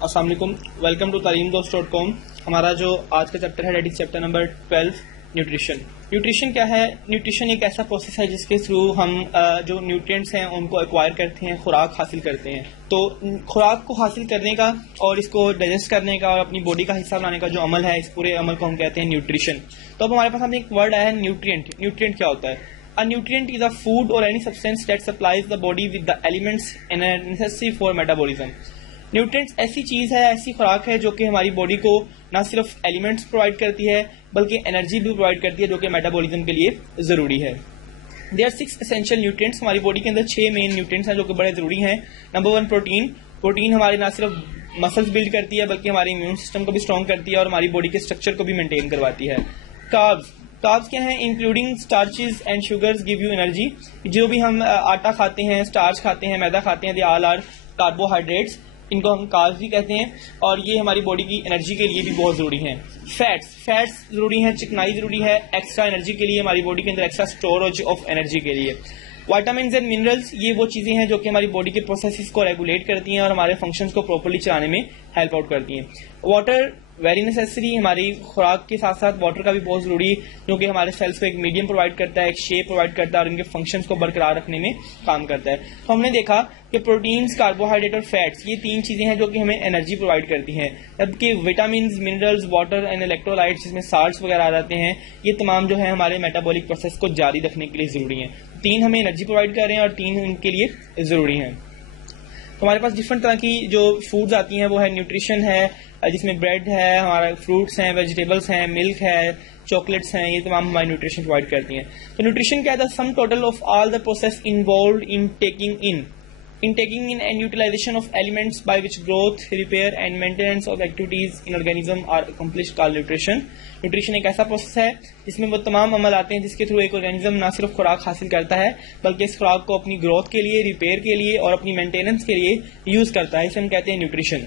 अस्सलाम वालेकुम, welcome to talimdost.com। हमारा जो आज का चैप्टर है, that is chapter number 12, nutrition. Nutrition क्या है? न्यूट्रिशन एक ऐसा प्रोसेस है जिसके थ्रू हम जो न्यूट्रिएंट्स हैं उनको एक्वायर करते हैं, खुराक हासिल करते हैं। तो खुराक को हासिल करने का और इसको डाइजेस्ट करने का और अपनी बॉडी का हिस्सा बनाने का जो अमल है, इस पूरे अमल को हम कहते हैं न्यूट्रिशन। तो अब हमारे पास सामने एक वर्ड आया है, न्यूट्रिएंट। न्यूट्रिएंट क्या होता है? A nutrient is a food or any substance that supplies the body with the elements necessary for metabolism। Nutrients ऐसी चीज है, ऐसी खुराक है जो कि हमारी बॉडी को ना सिर्फ एलिमेंट्स प्रोवाइड करती है बल्कि एनर्जी भी प्रोवाइड करती है, जो कि मेटाबॉलिज्म के लिए जरूरी है। There are 6 essential nutrients. हमारी बॉडी के अंदर 6 मेन न्यूट्रिएंट्स हैं जो कि बड़े जरूरी हैं। Number 1, protein. प्रोटीन हमारे ना सिर्फ मसल्स बिल्ड करती है बल्कि हमारे इम्यून सिस्टम को भी स्ट्रॉन्ग करती है और हमारी बॉडी के स्ट्रक्चर को भी मेंटेन करवाती है। कार्ब्स। कार्ब्स क्या हैं? Including starches and sugars give you energy. जो भी हम आटा खाते हैं, स्टार्च खाते हैं, मैदा खाते हैं, दे ऑल आर कार्बोहाइड्रेट्स। इनको हम कार्ब्स भी कहते हैं और ये हमारी बॉडी की एनर्जी के लिए भी बहुत जरूरी हैं। फैट्स जरूरी हैं, चिकनाई जरूरी है एक्स्ट्रा एनर्जी के लिए, हमारी बॉडी के अंदर एक्स्ट्रा स्टोरेज ऑफ एनर्जी के लिए। विटामिन्स एंड मिनरल्स, ये वो चीजें हैं जो कि हमारी बॉडी के प्रोसेसेस को रेगुलेट करती हैं और हमारे फंक्शंस को प्रॉपर्ली चलाने में हेल्प आउट करती हैं। Water very necessary. हमारी खुराक के साथ साथ वाटर का भी बहुत जरूरी है क्योंकि हमारे सेल्स को एक मीडियम प्रोवाइड करता है, एक शेप प्रोवाइड करता है और इनके फंक्शंस को बरकरार रखने में काम करता है। तो हमने देखा कि प्रोटीन्स, कार्बोहाइड्रेट और फैट्स, ये 3 चीजें हैं जो कि हमें एनर्जी प्रोवाइड करती हैं, जबकि vitamin, minerals, water and electrolytes, जिसमें साल्ट्स वगैरह आ जाते हैं, ये तमाम जो है हमारे मेटाबॉलिक प्रोसेस को जारी रखने के लिए जरूरी हैं। 3 हमें एनर्जी प्रोवाइड कर रहे हैं और 3 इनके लिए जरूरी हैं। तो हमारे पास डिफरेंट तरह की जो फूड्स आती हैं वो है न्यूट्रिशन है, जिसमें ब्रेड है, हमारा फ्रूट्स हैं, वेजिटेबल्स हैं, मिल्क है, चॉकलेट्स हैं, ये तमाम हमारी न्यूट्रिशन प्रोवाइड करती हैं। तो न्यूट्रिशन क्या है? The sum total of all the process involved in taking in and utilization of elements by which growth, repair and maintenance of activities in organism are accomplished called nutrition. Nutrition एक ऐसा process है जिसमें वो तमाम अमल आते हैं जिसके through एक ऑर्गेनिज्म ना सिर्फ खुराक हासिल करता है बल्कि इस खुराक को अपनी ग्रोथ के लिए, रिपेयर के लिए और अपनी मेंटेनेंस के लिए यूज करता है। इसे हम कहते हैं न्यूट्रिशन।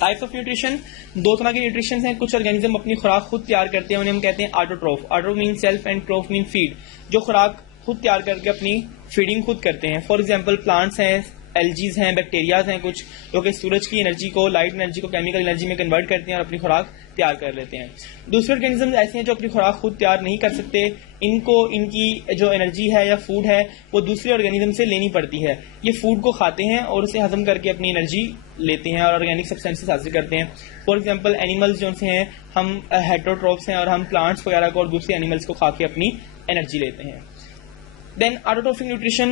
टाइप्स ऑफ न्यूट्रिशन, 2 तरह के न्यूट्रिशन हैं। कुछ ऑर्गेनिज्म अपनी खुराक खुद तैयार करते हैं, उन्हें हम कहते हैं autotroph. Auto mean self and troph mean feed. जो खुराक खुद तैयार करके अपनी फीडिंग खुद करते हैं। फॉर एग्जाम्पल प्लांट्स हैं, एल्जीज हैं, बैक्टीरियाज हैं कुछ, जो कि सूरज की एनर्जी को, लाइट एनर्जी को केमिकल एनर्जी में कन्वर्ट करते हैं और अपनी खुराक तैयार कर लेते हैं। दूसरे ऑर्गेनिज्म ऐसे हैं जो अपनी खुराक खुद तैयार नहीं कर सकते, इनको इनकी जो एनर्जी है या फूड है वो दूसरे ऑर्गेनिज्म से लेनी पड़ती है। ये फूड को खाते हैं और उसे हजम करके अपनी एनर्जी लेते हैं और ऑर्गेनिक सब्सटेंसेस हासिल करते हैं। फॉर एग्जाम्पल एनिमल्स जो से हैं, हम हेटरोट्रोफ्स हैं और हम प्लांट्स वगैरह को और दूसरे एनिमल्स को खा के अपनी एनर्जी लेते हैं। Then autotrophic nutrition,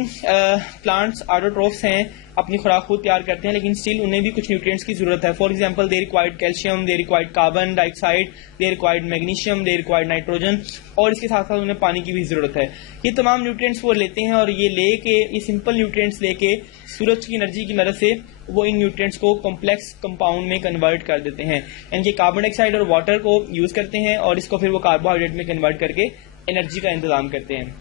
plants autotrophs हैं, अपनी खुराक खुद तैयार करते हैं लेकिन स्टिल उन्हें भी कुछ न्यूट्रिएंट्स की जरूरत है। For example they required calcium, they required carbon dioxide, they required magnesium, they required nitrogen और इसके साथ साथ उन्हें पानी की भी जरूरत है। ये तमाम न्यूट्रिएंट्स वो लेते हैं और ये सिंपल न्यूट्रिएंट्स लेके सूरज की एनर्जी की मदद से वो इन न्यूट्रिएंट्स को कॉम्प्लेक्स कंपाउंड में कन्वर्ट कर देते हैं। यानी कार्बन डाइऑक्साइड और वाटर को यूज करते हैं और इसको फिर वो कार्बोहाइड्रेट में कन्वर्ट करके एनर्जी का इंतजाम करते हैं।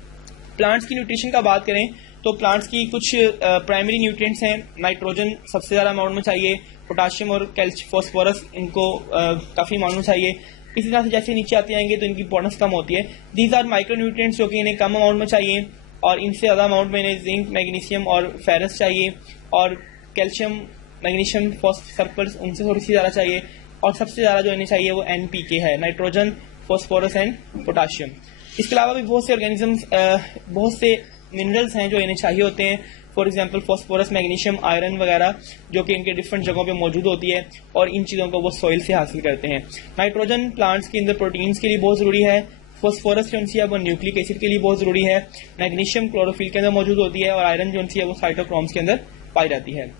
प्लांट्स की न्यूट्रिशन का बात करें तो प्लांट्स की कुछ प्राइमरी न्यूट्रिएंट्स हैं। नाइट्रोजन सबसे ज्यादा अमाउंट में चाहिए, पोटाशियम और फॉस्फोरस इनको काफी अमाउंट में चाहिए। इसी तरह से जैसे नीचे आते आएंगे तो इनकी इंपॉर्टेंस कम होती है। दीज आर माइक्रो न्यूट्रिएंट्स जो कि इन्हें कम अमाउंट में चाहिए और इनसे ज्यादा अमाउंट में इन्हें जिंक, मैग्नीशियम और फेरस चाहिए और कैल्शियम, मैग्नीशियम, फॉस्फोरस उनसे थोड़ी सी ज्यादा चाहिए और सबसे ज्यादा जो इन्हें चाहिए वो NPK है, नाइट्रोजन, फॉस्फोरस एंड पोटाशियम। इसके अलावा भी बहुत से ऑर्गेनिजम्स, बहुत से मिनरल्स हैं जो इन्हें चाहिए होते हैं। For example phosphorus, magnesium, iron वगैरह जो कि इनके डिफरेंट जगहों पे मौजूद होती है और इन चीज़ों को वो सॉइल से हासिल करते हैं। नाइट्रोजन प्लांट्स के अंदर प्रोटीन्स के लिए बहुत जरूरी है। फॉस्फोरस जो है वो न्यूक्लिक एसिड के लिए बहुत जरूरी है। मैग्नीशियम क्लोरोफिल के अंदर मौजूद होती है और आयरन जो है वो साइटोक्रोम्स के अंदर पाई जाती है।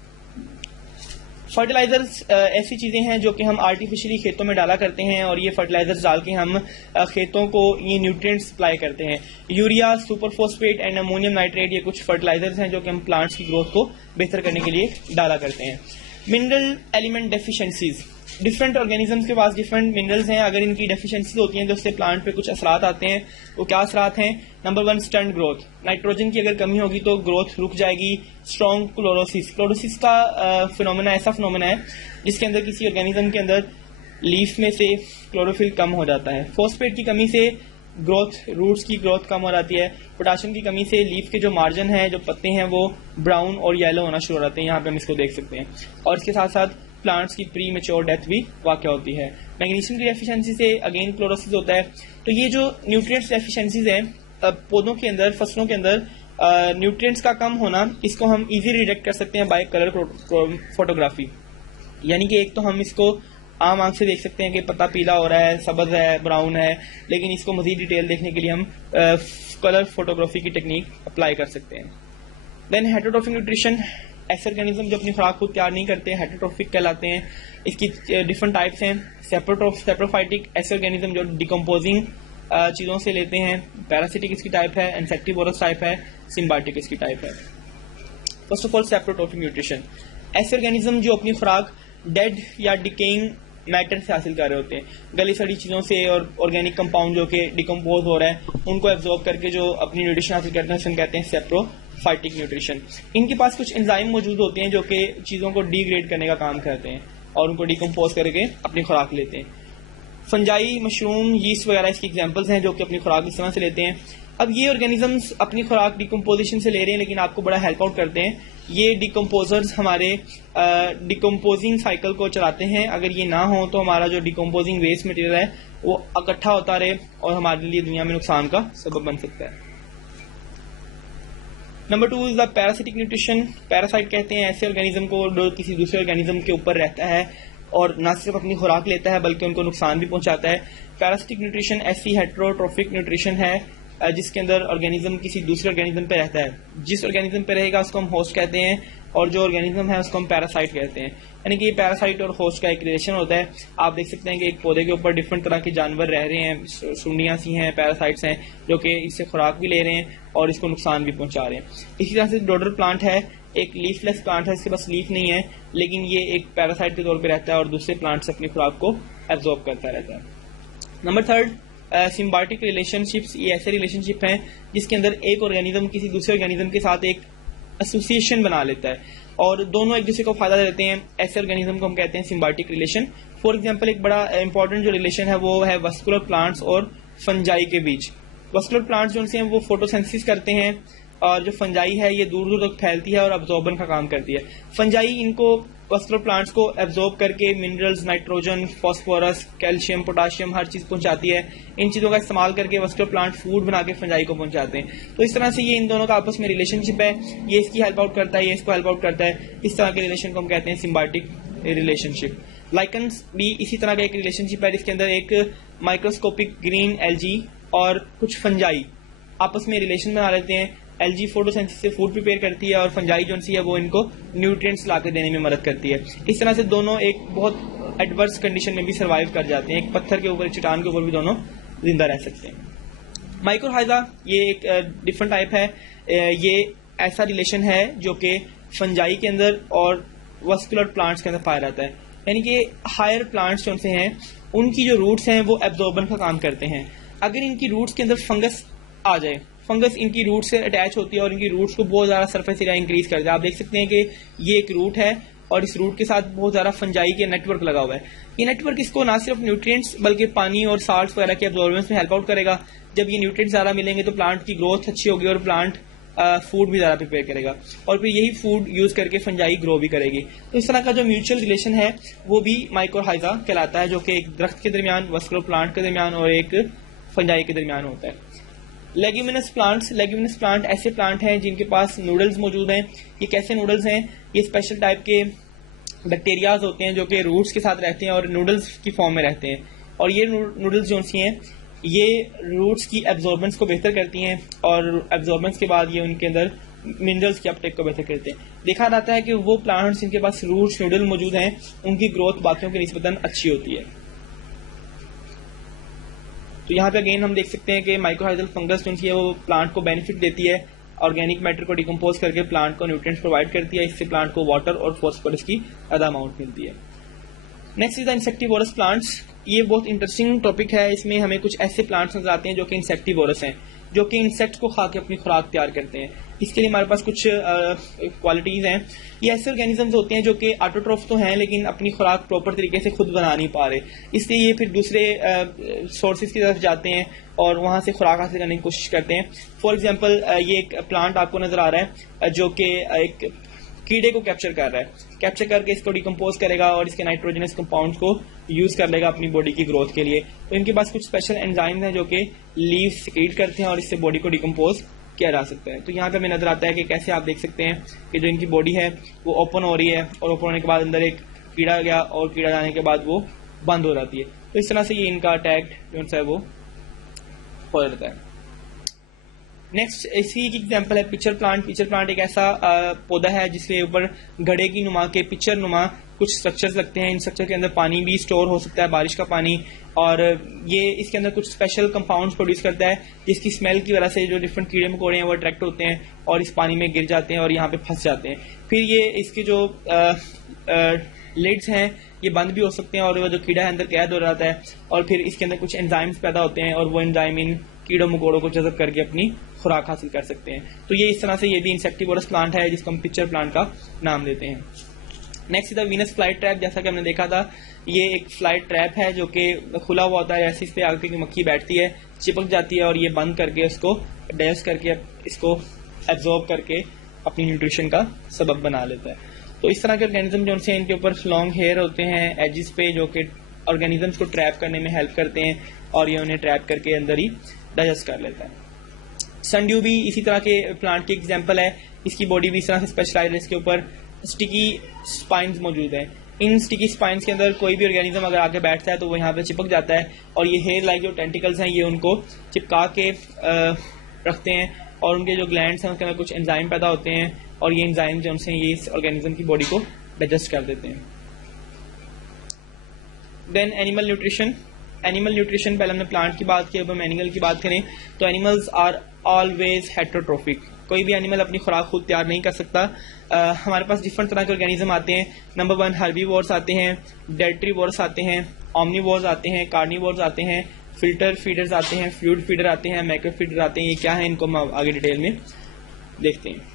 फर्टिलाइजर्स ऐसी चीजें हैं जो कि हम आर्टिफिशियली खेतों में डाला करते हैं और ये फर्टिलाइजर्स डाल के हम खेतों को ये न्यूट्रिएंट्स सप्लाई करते हैं। Urea, superphosphate and ammonium nitrate, ये कुछ फर्टिलाइजर्स हैं जो कि हम प्लांट्स की ग्रोथ को बेहतर करने के लिए डाला करते हैं। Mineral element deficiencies, different organisms के पास डिफरेंट मिनरल्स हैं। अगर इनकी डेफिशिएंसीज होती हैं तो उससे प्लांट पे कुछ असरात आते हैं। वो क्या असरात हैं? Number 1, stunt growth. नाइट्रोजन की अगर कमी होगी तो ग्रोथ रुक जाएगी। स्ट्रॉन्ग क्लोरोसिस, क्लोरोसिस का फिनोमेना ऐसा फिनोमेना है जिसके अंदर किसी ऑर्गेनिज्म के अंदर लीफ में से क्लोरोफिल कम हो जाता है। फॉस्फेट की कमी से ग्रोथ, रूट्स की ग्रोथ कम हो जाती है। पोटाशियम की कमी से लीफ के जो मार्जिन है, जो पत्ते हैं, वो ब्राउन और येलो होना शुरू हो जाते हैं। यहाँ पे हम इसको देख सकते हैं। और इसके साथ साथ प्लांट्स की प्री मेच्योर डेथ भी वाक़या होती है। मैग्नीशियम की डेफिशिएंसी से अगेन क्लोरोसिस होता है। तो ये जो न्यूट्रिएंट्स डेफिशिएंसीज हैं पौधों के अंदर, फसलों के अंदर न्यूट्रिएंट्स का कम होना, इसको हम इजीली डिटेक्ट कर सकते हैं बाय कलर फोटोग्राफी। यानी कि एक तो हम इसको आम आंख से देख सकते हैं कि पत्ता पीला हो रहा है, सब्ज है, ब्राउन है, लेकिन इसको मजीद डिटेल देखने के लिए हम कलर फोटोग्राफी की टेक्निक अप्लाई कर सकते हैं। देन हेटेरोट्रोफिक न्यूट्रिशन, ऐसे ऑर्गेनिज्म जो अपनी खुराक खुद तैयार नहीं करते हेटेरोट्रोफिक कहलाते हैं। इसकी डिफरेंट टाइप्स हैं। सेप्रोफाइटिक, ऐसे ऑर्गेनिज्म जो डिकम्पोजिंग चीज़ों से लेते हैं। पैरासिटिक इसकी टाइप है, इंसेक्टिवोरस टाइप है, सिम्बायोटिक इसकी टाइप है। फर्स्ट ऑफ ऑल सेप्रोट्रोफिक न्यूट्रिशन, ऐसे ऑर्गेनिज्म जो अपनी खुराक डेड या डिकेइंग मैटर से हासिल कर रहे होते हैं, गली सड़ी चीज़ों से और ऑर्गेनिक कंपाउंड जो कि डिकम्पोज हो रहा है उनको एब्जॉर्ब करके जो अपनी न्यूट्रिशन हासिल करते हैं उसे कहते हैं सेप्रोफाइटिक न्यूट्रिशन। इनके पास कुछ एंजाइम मौजूद होते हैं जो कि चीज़ों को डिग्रेड करने का काम करते हैं और उनको डिकम्पोज करके अपनी खुराक लेते हैं। फंजाई, मशरूम, यीस्ट वगैरह इसकी एग्जांपल्स हैं जो कि अपनी खुराक इस तरह से लेते हैं। अब ये ऑर्गेनिजम्स अपनी खुराक डिकम्पोजिशन से ले रहे हैं लेकिन आपको बड़ा हेल्प आउट करते हैं। ये डिकम्पोजर्स हमारे डिकम्पोजिंग साइकिल को चलाते हैं। अगर ये ना हो तो हमारा जो डिकम्पोजिंग वेस्ट मटेरियल है वो इकट्ठा होता रहे और हमारे लिए दुनिया में नुकसान का सबब बन सकता है। Number 2 is the parasitic nutrition. Parasite कहते हैं ऐसे ऑर्गेनिज्म को जो किसी दूसरे ऑर्गेनिज्म के ऊपर रहता है और न सिर्फ अपनी खुराक लेता है बल्कि उनको नुकसान भी पहुंचाता है। पैरासिटिक न्यूट्रिशन ऐसी हेटेरोट्रोफिक न्यूट्रिशन है जिसके अंदर ऑर्गेनिज्म किसी दूसरे ऑर्गेनिज्म पे रहता है। जिस ऑर्गेनिज्म पे रहेगा उसको हम होस्ट कहते हैं और जो ऑर्गेनिज्म है उसको हम पैरासाइट कहते हैं। यानी कि पैरासाइट और होस्ट का एक रिलेशन होता है। आप देख सकते हैं कि एक पौधे के ऊपर डिफरेंट तरह के जानवर रह रहे हैं, सुंडियां सी हैं, पैरासाइट्स हैं जो कि इससे खुराक भी ले रहे हैं और इसको नुकसान भी पहुंचा रहे हैं। इसी तरह से डोडर प्लांट है, एक लीफलेस प्लांट है, इसके पास लीफ नहीं है लेकिन ये एक पैरासाइट के तौर पे रहता है और दूसरे प्लांट से अपनी खुराक को एब्जॉर्ब करता रहता है। Number 3 symbiotic relationships. ये ऐसे रिलेशनशिप हैं जिसके अंदर एक ऑर्गेनिज्म किसी दूसरे ऑर्गेनिज्म के साथ एक एसोसिएशन बना लेता है और दोनों एक दूसरे को फायदा देते हैं। ऐसे ऑर्गेनिज्म को हम कहते हैं सिम्बायोटिक रिलेशन। फॉर एग्जांपल एक बड़ा इंपॉर्टेंट जो रिलेशन है वो है वस्कुलर प्लांट्स और फंजाई के बीच। वस्कुलर प्लांट्स जो हैं वो फोटोसिंथेसिस करते हैं और जो फंजाई है ये दूर दूर तक फैलती है और अब्जॉर्बन का काम करती है। फंजाई इनको वस्कुलर प्लांट्स को एब्जॉर्ब करके minerals, nitrogen, phosphorus, calcium, potassium हर चीज पहुंचाती है। इन चीजों का इस्तेमाल करके वस्कुलर प्लांट फूड बना के फंजाई को पहुंचाते हैं। तो इस तरह से ये इन दोनों का आपस में रिलेशनशिप है। ये इसकी हेल्प आउट करता है, ये इसको हेल्प आउट करता है। इस तरह के रिलेशन को हम कहते हैं सिम्बायोटिक रिलेशनशिप। लाइकन्स भी इसी तरह का एक रिलेशनशिप है जिसके अंदर एक माइक्रोस्कोपिक ग्रीन एल्गी और कुछ फंजाई आपस में रिलेशन बना लेते हैं। एल्गी फोटोसिंथेसिस से फूड प्रिपेयर करती है और फंजाई जो सी है वो इनको न्यूट्रिएंट्स लाके देने में मदद करती है। इस तरह से दोनों एक बहुत एडवर्स कंडीशन में भी सर्वाइव कर जाते हैं। एक पत्थर के ऊपर, एक चट्टान के ऊपर भी दोनों जिंदा रह सकते हैं। माइक्रोहाइजा ये एक डिफरेंट टाइप है। ये ऐसा रिलेशन है जो कि फंजाई के अंदर और वस्कुलर प्लांट्स के अंदर पाया जाता है। यानी कि हायर प्लांट्स जो से हैं उनकी जो रूट्स हैं वो एब्जॉर्बन का काम करते हैं। अगर इनकी रूट्स के अंदर फंगस आ जाए, फंगस इनकी रूट से अटैच होती है और इनकी रूट्स को बहुत ज़्यादा सरफेस एरिया इंक्रीज करता है। आप देख सकते हैं कि ये एक रूट है और इस रूट के साथ बहुत ज़्यादा फंजाई के नेटवर्क लगा हुआ है। ये नेटवर्क इसको ना सिर्फ न्यूट्रिएंट्स बल्कि पानी और साल्ट्स वगैरह के एब्जॉर्बेंस में हेल्प आउट करेगा। जब ये न्यूट्रिएंट्स ज़्यादा मिलेंगे तो प्लांट की ग्रोथ अच्छी होगी और प्लांट फूड भी ज़्यादा प्रिपेयर करेगा और फिर यही फूड यूज करके फंजाई ग्रो भी करेगी। तो इस तरह का जो म्यूचुअल रिलेशन है वो भी माइक्रोहाइजा कहलाता है, जो कि एक दरख्त के दरमियान, वस्कुलर प्लांट के दरमियान और एक फंजाई के दरमियान होता है। लेग्यूमिनस प्लांट्स, लेग्यूमिनस प्लांट ऐसे प्लांट हैं जिनके पास नूडल्स मौजूद हैं। ये कैसे नूडल्स हैं? ये स्पेशल टाइप के बैक्टीरियाज होते हैं जो कि रूट्स के साथ रहते हैं और नूडल्स की फॉर्म में रहते हैं और ये नूडल्स जो सी हैं ये रूट्स की एब्जॉर्बेंस को बेहतर करती हैं और एब्जॉर्बेंस के बाद ये उनके अंदर मिनरल्स की अपटेक को बेहतर करते हैं। देखा जाता है कि वो प्लांट्स जिनके पास रूट्स नूडल मौजूद हैं उनकी ग्रोथ बाकियों की निस्बतन अच्छी होती है। तो यहाँ पे अगेन हम देख सकते हैं कि माइक्रोहाइजल फंगस जो है वो प्लांट को बेनिफिट देती है, ऑर्गेनिक मैटर को डिकम्पोज करके प्लांट को न्यूट्रिएंट्स प्रोवाइड करती है। इससे प्लांट को वाटर और फॉस्फोरस की ज़्यादा अमाउंट मिलती है। Next is the insectivorous plants. ये बहुत इंटरेस्टिंग टॉपिक है। इसमें हमें कुछ ऐसे प्लांट्स नजर आते हैं जो कि इंसेक्टिवोरस हैं, जो कि इंसेक्ट को खा के अपनी खुराक तैयार करते हैं। इसके लिए हमारे पास कुछ क्वालिटीज हैं। ये ऐसे ऑर्गेनिजम्स होते हैं जो कि ऑटोट्रोफ तो हैं लेकिन अपनी खुराक प्रॉपर तरीके से खुद बना नहीं पा रहे, इसलिए ये फिर दूसरे सोर्सेज की तरफ जाते हैं और वहां से खुराक हासिल करने की कोशिश करते हैं। फॉर एग्जाम्पल ये एक प्लांट आपको नजर आ रहा है जो कि एक कीड़े को कैप्चर कर रहा है, कैप्चर करके इसको डिकम्पोज करेगा और इसके नाइट्रोजनस कंपाउंड्स को यूज कर लेगा अपनी बॉडी की ग्रोथ के लिए। तो इनके पास कुछ स्पेशल एंजाइम्स हैं जो कि लीव्स सीक्रेट करते हैं और इससे बॉडी को डिकम्पोज किया जा सकता है। तो यहाँ पे हमें नजर आता है कि कैसे आप देख सकते हैं कि जो इनकी बॉडी है वो ओपन हो रही है और ओपन होने के बाद अंदर एक कीड़ा गया और कीड़ा जाने के बाद वो बंद हो जाती है। तो इस तरह से ये इनका अटैक जो है वो हो जाता है। नेक्स्ट इसी की एग्जांपल है पिक्चर प्लांट। पिक्चर प्लांट एक ऐसा पौधा है जिसके ऊपर घड़े की नुमा के पिक्चर नुमा कुछ स्ट्रक्चर्स लगते हैं। इन स्ट्रक्चर के अंदर पानी भी स्टोर हो सकता है, बारिश का पानी, और ये इसके अंदर कुछ स्पेशल कंपाउंड्स प्रोड्यूस करता है जिसकी स्मेल की वजह से जो डिफरेंट कीड़े मकोड़े हैं वो अट्रैक्ट होते हैं और इस पानी में गिर जाते हैं और यहाँ पे फंस जाते हैं। फिर ये इसके जो लिड्स हैं ये बंद भी हो सकते हैं और वो जो कीड़ा है अंदर कैद हो जाता है और फिर इसके अंदर कुछ एंजाइम्स पैदा होते हैं और वो एंजाइम इन कीड़ों मकोड़ों को जज़ब करके अपनी खुराक हासिल कर सकते हैं। तो ये इस तरह से ये भी इंसेक्टिवोरस प्लांट है जिसको हम पिक्चर प्लांट का नाम देते हैं। नेक्स्ट इधर वीनस फ्लाई ट्रैप। जैसा कि हमने देखा था ये एक फ्लाई ट्रैप है जो कि खुला हुआ होता है, ऐसे इस पे आगे की मक्खी बैठती है, चिपक जाती है और ये बंद करके उसको डाइजेस्ट करके इसको एब्जॉर्ब करके अपनी न्यूट्रिशन का सबब बना लेता है। तो इस तरह के ऑर्गेनिज्म जो से इनके ऊपर लॉन्ग हेयर होते हैं एजिस पे जो कि ऑर्गेनिजम्स को ट्रैप करने में हेल्प करते हैं और ये उन्हें ट्रैप करके अंदर ही डाइजेस्ट कर लेता है। सनड्यू भी इसी तरह के प्लांट की एग्जांपल है। इसकी बॉडी भी इस तरह से स्पेशलाइज है, इसके ऊपर स्टिकी स्पाइन्स मौजूद हैं। इन स्टिकी स्पाइन्स के अंदर कोई भी ऑर्गेनिज्म अगर आके बैठता है तो वो यहाँ पे चिपक जाता है और ये हेयर लाइक जो टेंटिकल्स हैं ये उनको चिपका के रखते हैं और उनके जो ग्लैंड्स हैं उसके अंदर कुछ एंजाइम पैदा होते हैं और ये एंजाइम जो उनसे ये इस ऑर्गेनिज्म की बॉडी को डाइजेस्ट कर देते हैं। Then animal nutrition. Animal nutrition पहले हमने प्लांट की बात की, अब हम एनिमल की बात करें तो एनिमल्स आर ऑलवेज हेट्रोट्रोफिक। कोई भी एनिमल अपनी खुराक खुद तैयार नहीं कर सकता। हमारे पास डिफरेंट तरह के ऑर्गेनिज्म आते हैं। नंबर 1 हर्बीवोर्स आते हैं, डेट्रीवोर्स आते हैं, ओमनीवोर्स आते हैं, कार्निवोर्स आते हैं, फिल्टर फीडर्स आते हैं, फ्लूइड फीडर आते हैं, मैक्रो फीडर आते हैं। ये क्या है इनको हम आगे डिटेल में देखते हैं।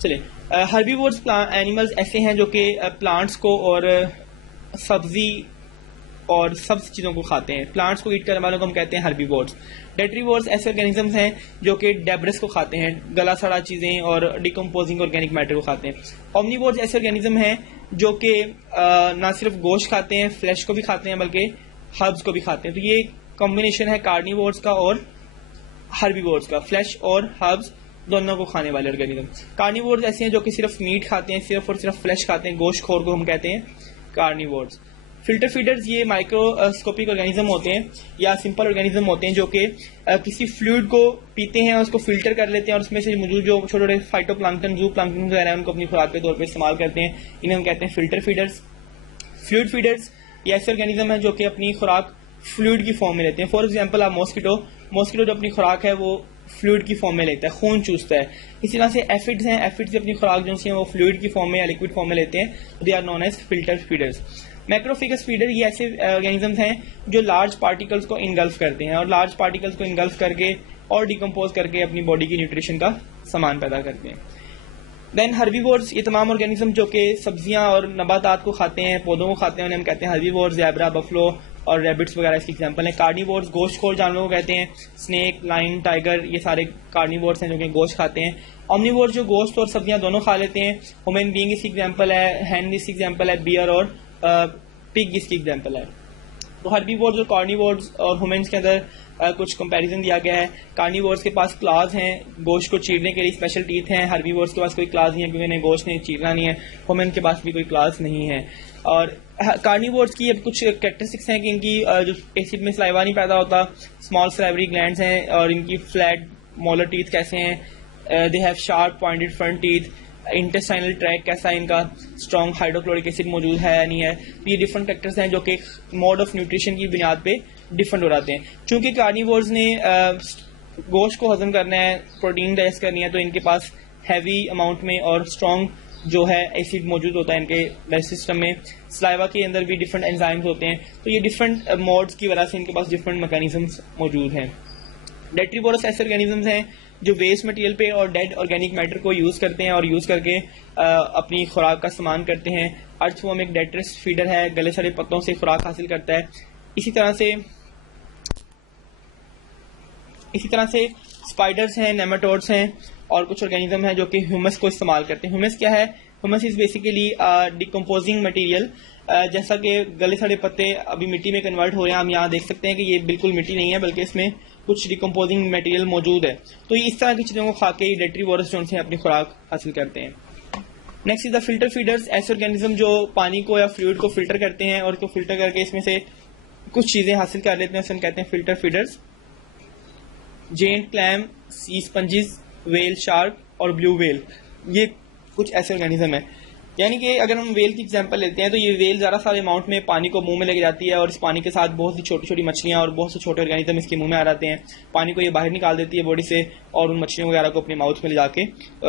चलिए हर्बीवोर्स एनिमल्स ऐसे हैं जो कि प्लांट्स को और सब्जी और सब चीज़ों को खाते हैं। प्लांट्स को ईट करने वालों को हम कहते हैं हर्बीवोर्स। डेट्रीवोर्स ऐसे ऑर्गेनिजम्स हैं जो कि डेब्रिस को खाते हैं, गला सड़ा चीज़ें और डिकम्पोजिंग ऑर्गेनिक मैटर को खाते हैं। ओमनीवोर्स ऐसे ऑर्गेनिज्म हैं जो कि ना सिर्फ गोश्त खाते हैं, फ्लैश को भी खाते हैं बल्कि हर्ब्स को भी खाते हैं। तो ये कॉम्बिनेशन है कार्निवोर्स का और हर्बीवोर्स का, फ्लैश और हर्ब्स दोनों को खाने वाले ऑर्गेनिज्म। कार्निवोर्स ऐसे हैं जो कि सिर्फ मीट खाते हैं, सिर्फ और सिर्फ फ्लैश खाते हैं, गोश्त खोर को हम कहते हैं कार्निवोर्स। फिल्टर फीडर्स ये माइक्रोस्कोपिक ऑर्गेनिज्म होते हैं या सिंपल ऑर्गेनिज्म होते हैं जो कि किसी फ्लूइड को पीते हैं और उसको फिल्टर कर लेते हैं और उसमें से मौजूद जो छोटे छोटे फाइटोप्लैंक्टन जू प्लैंक्टन वगैरह है उनको अपनी खुराक के तौर पर इस्तेमाल करते हैं। इन्हें हम कहते हैं फिल्टर फीडर्स। फ्लूइड फीडर्स ये ऐसे ऑर्गेनिज्म है जो कि अपनी खुराक फ्लूइड की फॉर्म में लेते हैं। फॉर एग्जाम्पल आप मॉस्किटो जो अपनी खुराक है वो फ्लूइड की फॉर्म में लेता है, खून चूसता है। इसी तरह से एफिड्स हैं, एफिड्स अपनी खुराक जो है वो फ्लूइड की फॉर्म में या लिक्विड फॉर्म में लेते हैं। They are known as filter feeders. Macrophagous feeder ये ऐसे ऑर्गेनिजम्स हैं जो लार्ज पार्टिकल्स को इनगल्फ करते हैं और लार्ज पार्टिकल्स को इनगल्फ करके और डिकम्पोज करके अपनी बॉडी की न्यूट्रिशन का सामान पैदा करते हैं। देन हर्बीवोर्स ये तमाम ऑर्गेनिज्म जो कि सब्जियां और नबातात को खाते हैं, पौधों को खाते हैं, उन्हें हम कहते हैं हर्बीवोर्स। ज़ेब्रा, बफलो और रैबिट्स वगैरह इसकी एग्जांपल है। कार्निवोर्स गोश्तखोर जानवरों को कहते हैं, स्नेक, लाइन, टाइगर ये सारे कार्निवोर्स हैं जो कि गोश्त खाते हैं। ओमनीवोर्स जो गोश्त और सब्जियां दोनों खा लेते हैं। ह्यूमन बीइंग इसकी एग्जांपल है, हैन इसकी एग्जांपल है, बियर और पिग इसकी एग्जांपल है। तो हर्बीवोर्स और कार्निवोर्स और ह्यूमन्स के अंदर कुछ कंपैरिजन दिया गया है। कार्निवोर्स के पास क्लाज हैं, गोश्त को चीरने के लिए स्पेशल टीथ हैं। हर्बीवोर्स के पास कोई क्लाज नहीं है क्योंकि इन्हें गोश्त नहीं चीरना नहीं है। ह्यूमन के पास भी कोई क्लाज नहीं है। और कार्निवोर्स की अब कुछ कैरेक्टरिस्टिक्स हैं कि इनकी जो एसिड में सलाइवा नहीं पैदा होता, स्मॉल सलाइवरी ग्लैंड्स हैं और इनकी फ्लैट मोलर टीथ कैसे हैं, they have sharp pointed front teeth. Intestinal tract कैसा है इनका, स्ट्रॉन्ग हाइड्रोक्लोरिक एसिड मौजूद है या नहीं है। तो ये डिफरेंट फैक्टर्स हैं जो कि मोड ऑफ न्यूट्रिशन की बुनियाद पे डिफरेंट हो जाते हैं। चूंकि कार्निवोर्स ने गोश्त को हजम करना है, प्रोटीन डाइजेस्ट करनी है, तो इनके पास हैवी अमाउंट में और स्ट्रॉन्ग जो है एसिड मौजूद होता है इनके डाइजेस्ट सिस्टम में। सलाइवा के अंदर भी डिफरेंट एंजाइम्स होते हैं। तो ये डिफरेंट मोड्स की वजह से इनके पास डिफरेंट मैकेनिज्म्स मौजूद हैं। डेट्रीवोरस ऐसे ऑर्गेनिजम्स हैं जो वेस्ट मटेरियल पे और डेड ऑर्गेनिक मैटर को यूज करते हैं और यूज करके अपनी खुराक का सामान करते हैं। अर्थवर्म एक डेट्रस फीडर है, गले सड़े पत्तों से खुराक हासिल करता है। इसी तरह से स्पाइडर्स हैं, नेमाटोड्स हैं और कुछ ऑर्गेनिज्म है जो कि ह्यूमस को इस्तेमाल करते हैं। ह्यूमस क्या है? Humus is basically decomposing material. जैसा कि गले सड़े पत्ते अभी मिट्टी में कन्वर्ट हो रहे हैं, हम यहाँ देख सकते हैं कि ये बिल्कुल मिट्टी नहीं है बल्कि इसमें कुछ डिकम्पोजिंग मटेरियल मौजूद है। तो इस तरह की चीज़ों को खा के डेट्रीवोरस जो से अपनी खुराक हासिल करते हैं। Next is the filter feeders, ऐसे ऑर्गेनिज्म जो पानी को या फ्लूइड को फिल्टर करते हैं और इसको फिल्टर करके इसमें से कुछ चीज़ें हासिल कर लेते हैं, उसे हम कहते हैं फिल्टर फीडर्स। जेंट क्लैम, सी स्पंजिस, वेल शार्क और ब्लू वेल, ये कुछ ऐसे ऑर्गेनिज्म है। यानी कि अगर हम वेल की एग्जांपल लेते हैं तो ये वेल ज़रा सारे अमाउंट में पानी को मुंह में लेके जाती है और इस पानी के साथ बहुत सी छोटी छोटी मछलियाँ और बहुत से छोटे ऑर्गेनिज्म इसके मुंह में आ जाते हैं। पानी को ये बाहर निकाल देती है बॉडी से और उन मछलियों वगैरह को अपने माउथ में ले जाके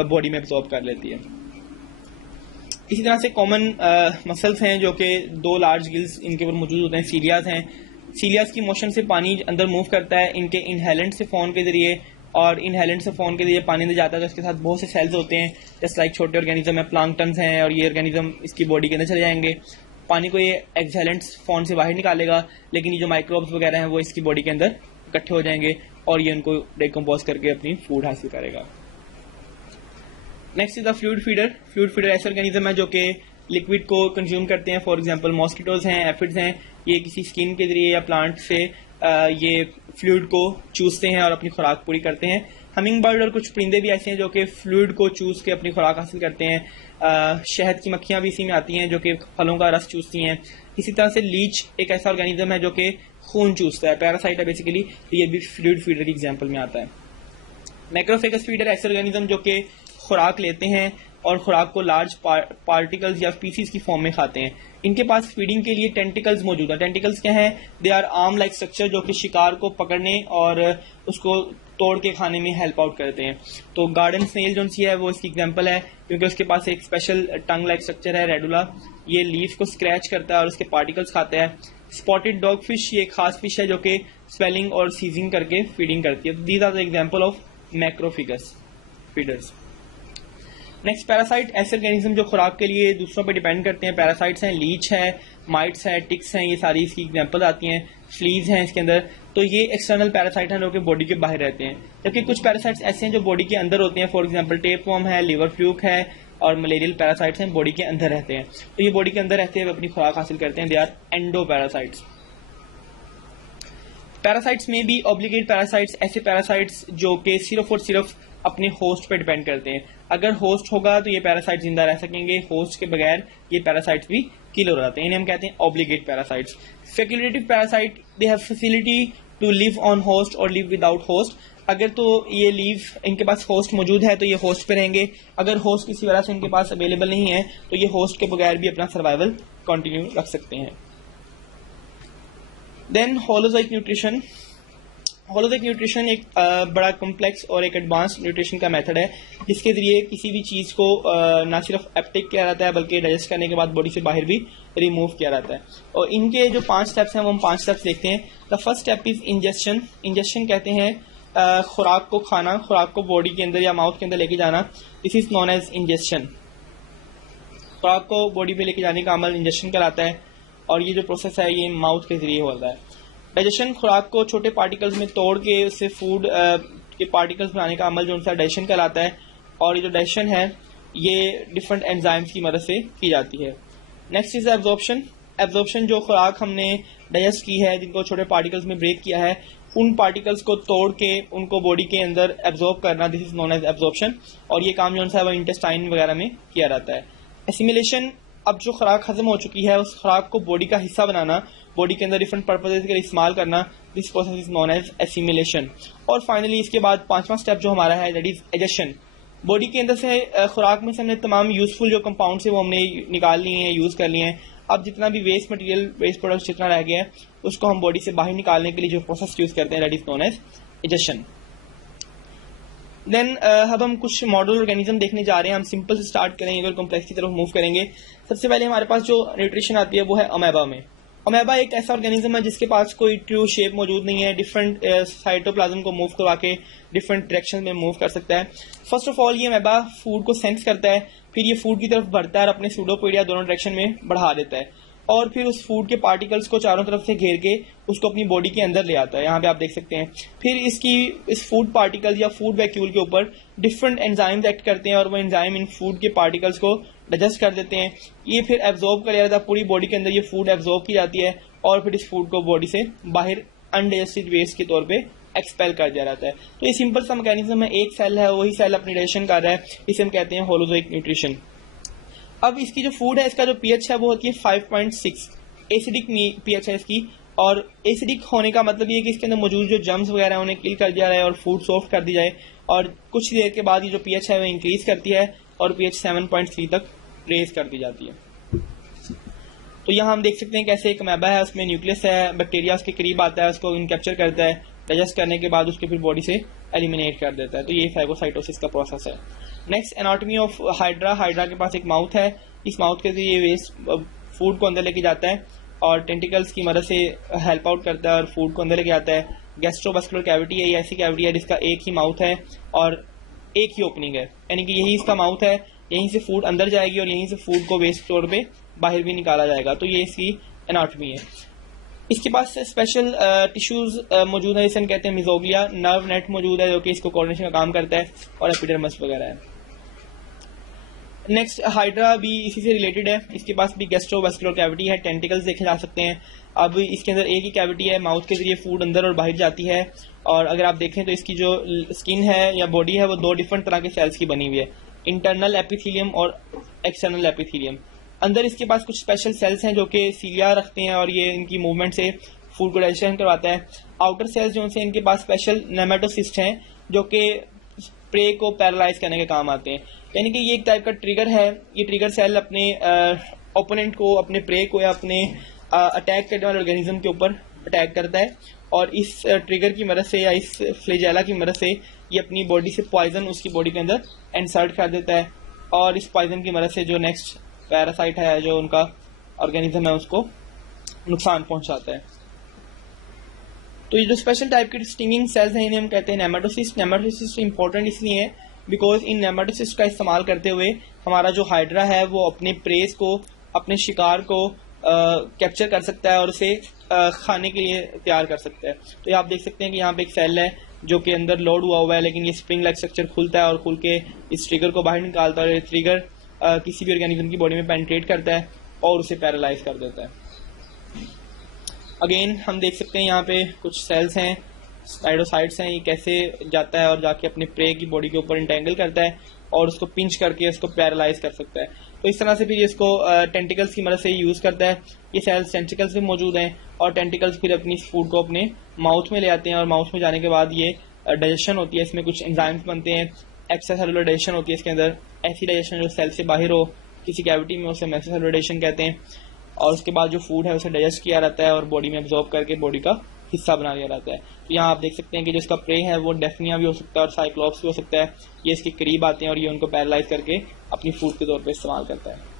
बॉडी में एब्जॉर्ब कर लेती है। इसी तरह से कॉमन मसल्स हैं जो कि 2 लार्ज गिल्स इनके ऊपर मौजूद होते हैं। सीलियाज हैं, सीलियाज की मोशन से पानी अंदर मूव करता है इनके इनहेलेंट से फोन के जरिए, और इनहेलेंट से फोन के जरिए पानी अंदर जाता है तो इसके साथ बहुत से सेल्स होते हैं जस्ट लाइक छोटे ऑर्गेनिज्म है, प्लांक्टन्स हैं, और ये ऑर्गेनिज्म इसकी बॉडी के अंदर चले जाएंगे। पानी को ये एक्सहेलेंट फोन से बाहर निकालेगा, लेकिन ये जो माइक्रोब्स वगैरह हैं वो इसकी बॉडी के अंदर इकट्ठे हो जाएंगे और ये उनको डिकम्पोज करके अपनी फूड हासिल करेगा। Next is the fluid feeder. Fluid feeder ऐसे ऑर्गेनिज्म है जो कि लिक्विड को कंज्यूम करते हैं। फॉर एग्जांपल मॉस्किटोज हैं, एफिड्स हैं, ये किसी स्किन के जरिए या प्लांट से ये फ्लूइड को चूसते हैं और अपनी खुराक पूरी करते हैं। हमिंग बर्ड और कुछ परिंदे भी ऐसे हैं जो कि फ्लूइड को चूस के अपनी खुराक हासिल करते हैं। शहद की मक्खियाँ भी इसी में आती हैं जो कि फलों का रस चूसती हैं। इसी तरह से लीच एक ऐसा ऑर्गेनिज्म है जो कि खून चूसता है, पैरासाइट है बेसिकली, तो ये भी फ्लूइड फीडर की एग्जाम्पल में आता है। मैक्रोफेगस फीडर ऐसे ऑर्गेनिज्म जो कि खुराक लेते हैं और खुराक को लार्ज पार्टिकल्स या पीसीज की फॉर्म में खाते हैं। इनके पास फीडिंग के लिए टेंटिकल्स मौजूद है। टेंटिकल्स क्या हैं? They are arm like structure जो कि शिकार को पकड़ने और उसको तोड़ के खाने में हेल्प आउट करते हैं। तो गार्डन स्नेल जो सी है वो इसकी एग्जांपल है, क्योंकि उसके पास एक स्पेशल टंग लाइक स्ट्रक्चर है रेडुला, ये लीफ को स्क्रैच करता है और उसके पार्टिकल्स खाता है। स्पॉटेड डॉग फिश ये एक खास फिश है जो कि स्वेलिंग और सीजिंग करके फीडिंग करती है। These are the example of macrophagous feeders. Next parasite, ऐसे ऑर्गेनिज्म जो खुराक के लिए दूसरों पर डिपेंड करते हैं। पैरासाइट्स हैं, लीच है, माइट्स है, टिक्स हैं, ये सारी इसकी एग्जांपल आती हैं। फ्लीज हैं इसके अंदर, तो ये एक्सटर्नल पैरासाइट हैं जो कि बॉडी के बाहर रहते हैं। जबकि कुछ पैरासाइट्स ऐसे हैं जो बॉडी के अंदर होते हैं। फॉर एग्जांपल टेपवर्म है, लिवर फ्लूक है और मलेरियल पैरासाइट्स हैं, बॉडी के अंदर रहते हैं। तो ये बॉडी के अंदर रहते हुए अपनी खुराक हासिल करते हैं। They are endoparasites. Parasites में भी ऑब्लिगेट पैरासाइट्स, ऐसे पैरासाइट्स जो कि सिर्फ और सिर्फ अपने होस्ट पे डिपेंड करते हैं। अगर होस्ट होगा तो ये पैरासाइट जिंदा रह सकेंगे, होस्ट के बगैर ये पैरासाइट्स भी किल हो जाते हैं। इन्हें हम कहते हैं obligate parasites. Facultative parasite, they have facility to live on host और लिव विदाउट होस्ट। अगर तो ये लीव इनके पास होस्ट मौजूद है तो ये होस्ट पे रहेंगे, अगर होस्ट किसी वजह से इनके पास अवेलेबल नहीं है तो ये होस्ट के बगैर भी अपना सर्वाइवल कंटिन्यू रख सकते हैं। Then holozoic nutrition. Holozoic nutrition एक बड़ा कॉम्प्लेक्स और एक एडवांस न्यूट्रिशन का मेथड है जिसके जरिए किसी भी चीज़ को ना सिर्फ अपटेक किया जाता है बल्कि डाइजेस्ट करने के बाद बॉडी से बाहर भी रिमूव किया जाता है। और इनके जो 5 स्टेप्स हैं वो हम 5 स्टेप्स देखते हैं। The first step is injection. Injection कहते हैं खुराक को खाना, खुराक को बॉडी के अंदर या माउथ के अंदर लेके जाना। This is known as ingestion. खुराक को बॉडी में लेके जाने का अमल इंजेक्शन कहलाता है और ये जो प्रोसेस है ये माउथ के जरिए होता है। डाइजेशन, खुराक को छोटे पार्टिकल्स में तोड़ के उससे फूड के पार्टिकल्स बनाने का अमल जो उनका डाइजेशन कहलाता है। और ये जो डाइजेशन है ये डिफरेंट एंजाइम्स की मदद से की जाती है। Next is absorption. एब्जॉर्प्शन, जो खुराक हमने डाइजेस्ट की है, जिनको छोटे पार्टिकल्स में ब्रेक किया है, उन पार्टिकल्स को तोड़ के उनको बॉडी के अंदर एब्जॉर्ब करना, this is known as absorption. और ये काम जो है वो इंटेस्टाइन वगैरह में किया जाता है। एसिमिलेशन, अब जो खुराक खत्म हो चुकी है उस खुराक को बॉडी का हिस्सा बनाना, बॉडी के अंदर डिफरेंट पर्पजेज के लिए इस्तेमाल करना, this process is known as assimilation. और फाइनली इसके बाद 5वां स्टेप जो हमारा है दैट इज एजेशन। बॉडी के अंदर से खुराक में से हमने तमाम यूजफुल जो कंपाउंड्स है वो हमने निकाल लिए हैं, यूज कर लिए हैं। अब जितना भी वेस्ट मटेरियल, वेस्ट प्रोडक्ट जितना रह गया है उसको हम बॉडी से बाहर निकालने के लिए जो प्रोसेस यूज करते हैं that is known as egestion. Then अब हम कुछ मॉडल ऑर्गेनिज्म देखने जा रहे हैं। हम सिंपल से स्टार्ट करेंगे और कॉम्प्लेक्स की तरफ मूव करेंगे। सबसे पहले हमारे पास जो न्यूट्रिशन आती है वो है अमेबा में। अमेबा एक ऐसा ऑर्गेनिज्म है जिसके पास कोई ट्रू शेप मौजूद नहीं है, डिफरेंट साइटोप्लाज्म को मूव करवा के डिफरेंट डायरेक्शन में मूव कर सकता है। फर्स्ट ऑफ ऑल ये अमेबा फूड को सेंस करता है, फिर ये फूड की तरफ बढ़ता है और अपने सूडोपोडिया दोनों डायरेक्शन में बढ़ा देता है। और फिर उस फूड के पार्टिकल्स को चारों तरफ से घेर के उसको अपनी बॉडी के अंदर ले आता है। यहाँ पे आप देख सकते हैं। फिर इस फूड पार्टिकल या फूड वैक्यूल के ऊपर डिफरेंट एंजाइम्स एक्ट करते हैं और वो एंजाइम इन फूड के पार्टिकल्स को डाइजेस्ट कर देते हैं। ये फिर एब्जॉर्ब कर जाता है, पूरी बॉडी के अंदर ये फूड एब्जॉर्ब की जाती है और फिर इस फूड को बॉडी से बाहर अनडाइजेस्टेड वेस्ट के तौर पे एक्सपेल कर दिया जाता है। तो ये सिंपल सा मैकेनिज्म है, एक सेल है वही सेल अपनी डाइजेशन कर रहा है, इसे हम कहते हैं होलोजोइक न्यूट्रिशन। अब इसकी जो फूड है इसका जो पीएच है वो होती है 5.6, एसिडिक पीएच है इसकी। और एसिडिक होने का मतलब ये कि इसके अंदर मौजूद जो जर्म्स वगैरह हैं उन्हें किल कर दिया जाए और फूड सॉफ्ट कर दी जाए, और कुछ देर के बाद ये जो पीएच है वो इंक्रीज करती है और पीएच 7.3 तक रेज कर दी जाती है। तो यहाँ हम देख सकते हैं कैसे एक अमेबा है, उसमें न्यूक्लियस है, बैक्टीरिया उसके करीब आता है, उसको कैप्चर करता है, डाइजेस्ट करने के बाद उसके फिर बॉडी से एलिमिनेट कर देता है। तो ये फैगोसाइटोसिस का प्रोसेस है। Next anatomy of hydra. Hydra के पास एक माउथ है, इस माउथ के जरिए वेस्ट फूड को अंदर लेके जाता है और टेंटिकल्स की मदद से हेल्प आउट करता है और फूड को अंदर लेके आता है। गैस्ट्रोवास्कुलर कैविटी है, ये ऐसी कैविटी है जिसका एक ही माउथ है और एक ही ओपनिंग है, यानी कि यही इसका माउथ है, यहीं से फूड अंदर जाएगी और यहीं से फूड को वेस्ट तौर पे बाहर भी निकाला जाएगा। तो ये इसकी एनाटॉमी है। इसके पास स्पेशल टिश्यूज मौजूद है, जिसे हम कहते हैं मिजोग्लिया। नर्व नेट मौजूद है जो कि इसको कोऑर्डिनेशन का काम करता है, और एपिडर्मिस वगैरह है। नेक्स्ट हाइड्रा भी इसी से रिलेटेड है, इसके पास भी गैस्ट्रोवास्कुलर कैविटी है, टेंटिकल्स देखे जा सकते हैं। अब इसके अंदर एक ही कैविटी है, माउथ के जरिए फूड अंदर और बाहर जाती है। और अगर आप देखें तो इसकी जो स्किन है या बॉडी है वो दो डिफरेंट तरह के सेल्स की बनी हुई है, इंटरनल एपिथेलियम और एक्सटर्नल एपिथेलियम। अंदर इसके पास कुछ स्पेशल सेल्स हैं जो कि सीलिया रखते हैं और ये इनकी मूवमेंट से फूड को डाइजेशन करवाता है। आउटर सेल्स जो से इनके पास स्पेशल नेमेटोसिस्ट हैं जो कि प्रे को पैरालाइज करने के काम आते हैं, यानी कि ये एक टाइप का ट्रिगर है। ये ट्रिगर सेल अपने ओपोनेंट को, अपने प्रे को या अपने अटैक करने वाले ऑर्गेनिज्म के ऊपर अटैक करता है और इस ट्रिगर की मदद से या इस फ्लैजेला की मदद से ये अपनी बॉडी से पॉइजन उसकी बॉडी के अंदर इंसर्ट कर देता है और इस पॉइजन की मदद से जो नेक्स्ट पैरासाइट है, जो उनका ऑर्गेनिज्म है, उसको नुकसान पहुंचाता है। तो ये जो स्पेशल टाइप के स्टिंगिंग सेल्स हैं इन्हें हम कहते हैं नेमेटोसिस्ट। नेमेटोसिस्ट इंपॉर्टेंट इसलिए है बिकॉज इन नेमेटोसिस्ट का इस्तेमाल करते हुए हमारा जो हाइड्रा है वो अपने प्रेस को, अपने शिकार को कैप्चर कर सकता है और उसे खाने के लिए तैयार कर सकता है। तो ये आप देख सकते हैं कि यहाँ पे एक सेल है जो कि अंदर लोड हुआ है, लेकिन ये स्प्रिंग लाइक स्ट्रक्चर खुलता है और खुल के इस ट्रिगर को बाहर निकालता है और ये ट्रिगर किसी भी ऑर्गेनिज्म की बॉडी में पेनिट्रेट करता है और उसे पैरालाइज कर देता है। अगेन हम देख सकते हैं यहाँ पे कुछ सेल्स हैं, स्पाइडोसाइट्स हैं, ये कैसे जाता है और जाके अपने प्रे की बॉडी के ऊपर इंटेंगल करता है और उसको पिंच करके उसको पैरालाइज कर सकता है। तो इस तरह से फिर इसको टेंटिकल्स की मदद से यूज़ करता है। ये सेल्स टेंटिकल्स में मौजूद हैं और टेंटिकल्स फिर अपनी फूड को अपने माउथ में ले आते हैं और माउथ में जाने के बाद ये डाइजेशन होती है, इसमें कुछ एंजाइम्स बनते हैं, एक्स्ट्रा सेलुलर डाइजेशन होती है इसके अंदर। ऐसी डाइजेशन जो सेल से बाहर हो किसी कैविटी में उसे एक्स्ट्रा सेलुलर डाइजेशन कहते हैं। और उसके बाद जो फूड है उसे डाइजेस्ट किया जाता है और बॉडी में एब्जॉर्ब करके बॉडी का हिस्सा बना दिया जाता है। तो यहाँ आप देख सकते हैं कि जो इसका प्रे है वो डेफनिया भी हो सकता है और साइक्लॉप्स भी हो सकता है। ये इसके करीब आते हैं और ये उनको पैरालाइज करके अपनी फूड के तौर पे इस्तेमाल करता है।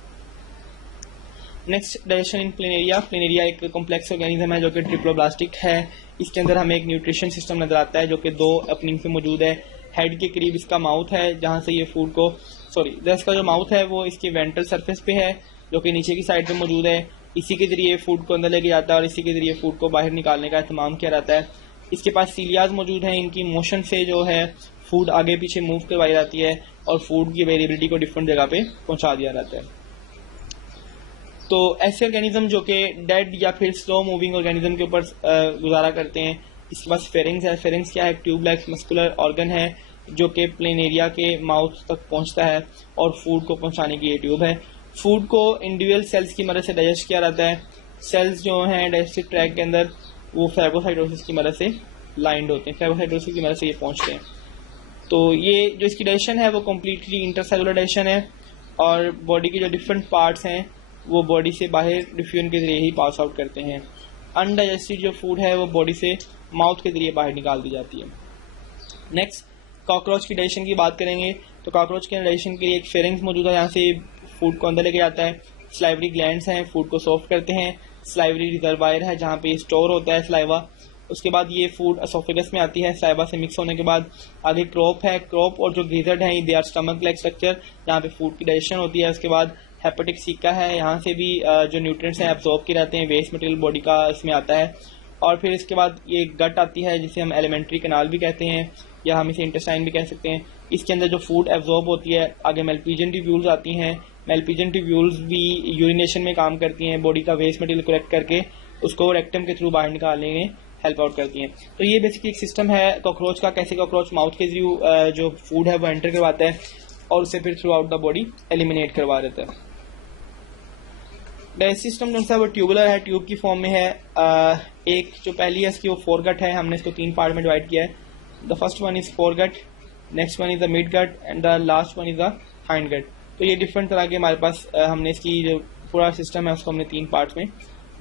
नेक्स्ट डाइजेशन इन प्लेनेरिया। प्लेनेरिया एक कॉम्प्लेक्स ऑर्गेनिज्म है जो कि ट्रिप्लोब्लास्टिक है। इसके अंदर हमें एक न्यूट्रिशन सिस्टम नजर आता है जो कि दो ओपनिंग से मौजूद है। हेड के करीब इसका माउथ है जहाँ से ये फूड को इसका जो माउथ है वो इसकी वेंट्रल सरफेस पे है जो कि नीचे की साइड पे मौजूद है। इसी के जरिए फूड को अंदर लेके जाता है और इसी के जरिए फूड को बाहर निकालने का एहतमाम किया जाता है। इसके पास सीलियाज मौजूद हैं, इनकी मोशन से जो है फूड आगे पीछे मूव करवाई जाती है और फूड की वेरिएबिलिटी को डिफरेंट जगह पे पहुंचा दिया जाता है। तो ऐसे ऑर्गेनिज्म जो कि डेड या फिर स्लो मूविंग ऑर्गेनिज्म के ऊपर गुजारा करते हैं, इसके पास फेरिंग्स है। फेरिंग्स क्या है? ट्यूब लाइक मस्कुलर ऑर्गन है जो कि प्लेनेरिया के माउथ तक पहुंचता है और फूड को पहुंचाने की ये ट्यूब है। फूड को इंडिविजुअल सेल्स की मदद से डाइजेस्ट किया जाता है। सेल्स जो हैं डाइजेस्टिव ट्रैक्ट के अंदर वो फैगोसाइटोसिस की मदद से लाइंड होते हैं, फैगोसाइटोसिस की मदद से ये पहुंचते हैं। तो ये जो इसकी डाइजेशन है वो कम्प्लीटली इंटरसेलुलर डाइजेशन है और बॉडी के जो डिफरेंट पार्ट्स हैं वो बॉडी से बाहर डिफ्यूजन के जरिए ही पास आउट करते हैं। अनडाइजेस्टेड जो फूड है वो बॉडी से माउथ के जरिए बाहर निकाल दी जाती है। नेक्स्ट कॉकरोच की डाइजेशन की बात करेंगे तो कॉकरोच के डाइजेशन के लिए एक फेरिंग्स मौजूद है, यहाँ से फूड को अंदर लेके जाता है। स्लाइवरी ग्लैंड्स हैं, फूड को सॉफ्ट करते हैं। स्लाइवरी रिजर्वायर है जहाँ पे स्टोर होता है स्लाइवा। उसके बाद ये फूड एसोफेगस में आती है स्लाइवा से मिक्स होने के बाद। आगे क्रॉप है, क्रॉप और जो गिजर्ड है they are stomach like structure जहाँ पे फूड की डाइजेशन होती है। उसके बाद हेपेटिक सीका है, यहाँ से भी जो न्यूट्रिएंट्स हैं एब्जॉर्ब किए जाते हैं, वेस्ट मटेरियल बॉडी का इसमें आता है। और फिर इसके बाद ये गट आती है जिसे हम एलिमेंट्री कैनाल भी कहते हैं या हम इसे इंटेस्टाइन भी कह सकते हैं। इसके अंदर जो फूड एब्जॉर्ब होती है, आगे मेल्पिजियन ट्यूब्यूल्स आती हैं। मेल्पिजियन ट्यूब्यूल्स भी यूरिनेशन में काम करती हैं, बॉडी का वेस्ट मटेरियल कलेक्ट करके उसको रेक्टम के थ्रू बाहर निकालने में हेल्प आउट करती हैं। तो ये बेसिकली एक सिस्टम है कॉकरोच का, कैसे कॉकरोच माउथ के थ्रू जो फूड है वो एंटर करवाता है और उसे फिर through out the body eliminate करवा देता है। डाइजेस्टिव सिस्टम जो है वो ट्यूबुलर है, ट्यूब की फॉर्म में है। एक जो पहली है इसकी वो फोरगट है, हमने इसको 3 पार्ट में डिवाइड किया है। The first one is foregut, next one is the midgut and the last one is the hindgut. तो ये डिफरेंट तरह के हमारे पास हमने इसकी जो पूरा सिस्टम है उसको हमने 3 पार्ट्स में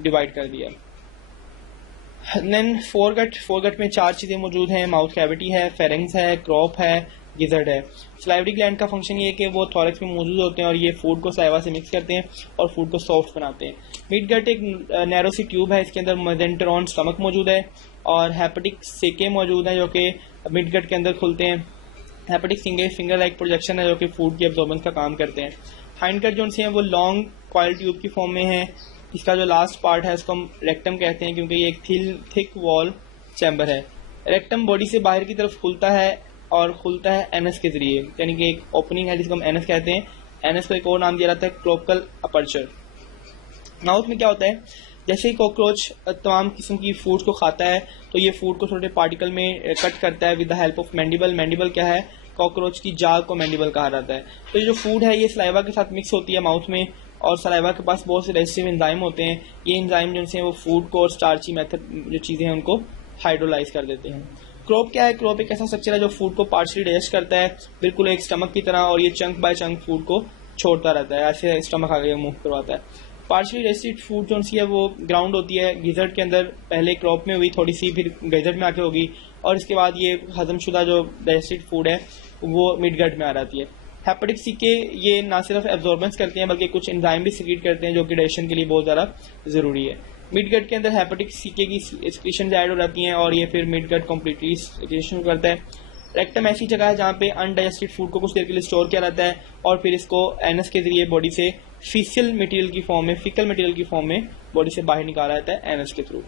डिवाइड कर दिया। देन फोरगट में 4 चीज़ें मौजूद हैं, माउथ कैविटी है, फेरिंग्स है, क्रॉप है, गिजर्ड है। सलाइवरी ग्लैंड का फंक्शन ये है कि वो थॉरैक्स में मौजूद होते हैं और ये फूड को सलाइवा से मिक्स करते हैं और फूड को सॉफ्ट बनाते हैं। मिड गट एक नैरो सी ट्यूब है, इसके अंदर मेसेंटेरॉन स्टमक मौजूद है और हेपेटिक सेके मौजूद हैं जो कि मिड गट के अंदर खुलते हैं। हेपेटिक फिंगर लाइक प्रोजेक्शन है जो कि फूड की एब्जॉर्बेंस का काम करते हैं। हाइंड गट जो हैं वो लॉन्ग कॉइल ट्यूब की फॉर्म में है। इसका जो लास्ट पार्ट है उसको हम रेक्टम कहते हैं क्योंकि ये एक थिक वॉल चैम्बर है। रेक्टम बॉडी से बाहर की तरफ खुलता है और खुलता है एनस के जरिए, यानी कि एक ओपनिंग है जिसको हम एनस कहते हैं। एनस को एक और नाम दिया जाता है क्लोकल अपर्चर। माउथ में क्या होता है, जैसे ही कॉकरोच तमाम किस्म की फूड को खाता है तो ये फूड को छोटे पार्टिकल में कट करता है with the help of mandible. Mandible क्या है, कॉकरोच की जाग को मैंडिबल कहा जाता है। तो ये जो फूड है ये सलाइवा के साथ मिक्स होती है माउथ में और सलाइवा के पास बहुत से डाइजेस्टिव एंजाइम होते हैं। ये एंजाइम जो हैं वो फूड को और स्टार्ची मेथड जो चीज़ें हैं उनको हाइड्रोलाइज कर देते हैं। क्रोप क्या है, क्रोप एक ऐसा स्ट्रक्चर है जो फूड को पार्शली डाइजेस्ट करता है बिल्कुल एक स्टमक की तरह और ये चंक बाय चंक फूड को छोड़ता रहता है, ऐसे स्टमक आगे मूव करवाता है। पार्शली डाइजेस्टेड फूड जो है वो ग्राउंड होती है गिजर्ड के अंदर, पहले क्रॉप में हुई थोड़ी सी, फिर गिजर्ड में आके होगी और इसके बाद ये हजमशुदा जो डाइजेस्टेड फूड है वो मिड गट में आ जाती है। हेपेटिक सीके ये ना सिर्फ एब्जॉर्बेंस करते हैं बल्कि कुछ एंजाइम भी सीक्रेट करते हैं जो कि डाइजेशन के लिए बहुत ज़्यादा ज़रूरी है। मिड गट के अंदर हेपेटिक सीके की एक्सक्रीशंस ऐड हो जाती हैं और ये फिर मिड गट कम्प्लीटली एक्सक्रीशन करता है। रेक्टम ऐसी जगह है जहाँ पे अनडाइजेस्टेड फूड को कुछ देर के लिए स्टोर किया जाता है और फिर इसको एनस के जरिए बॉडी से फीकल मटेरियल की फॉर्म में बॉडी से बाहर निकाला जाता है एनस के थ्रू।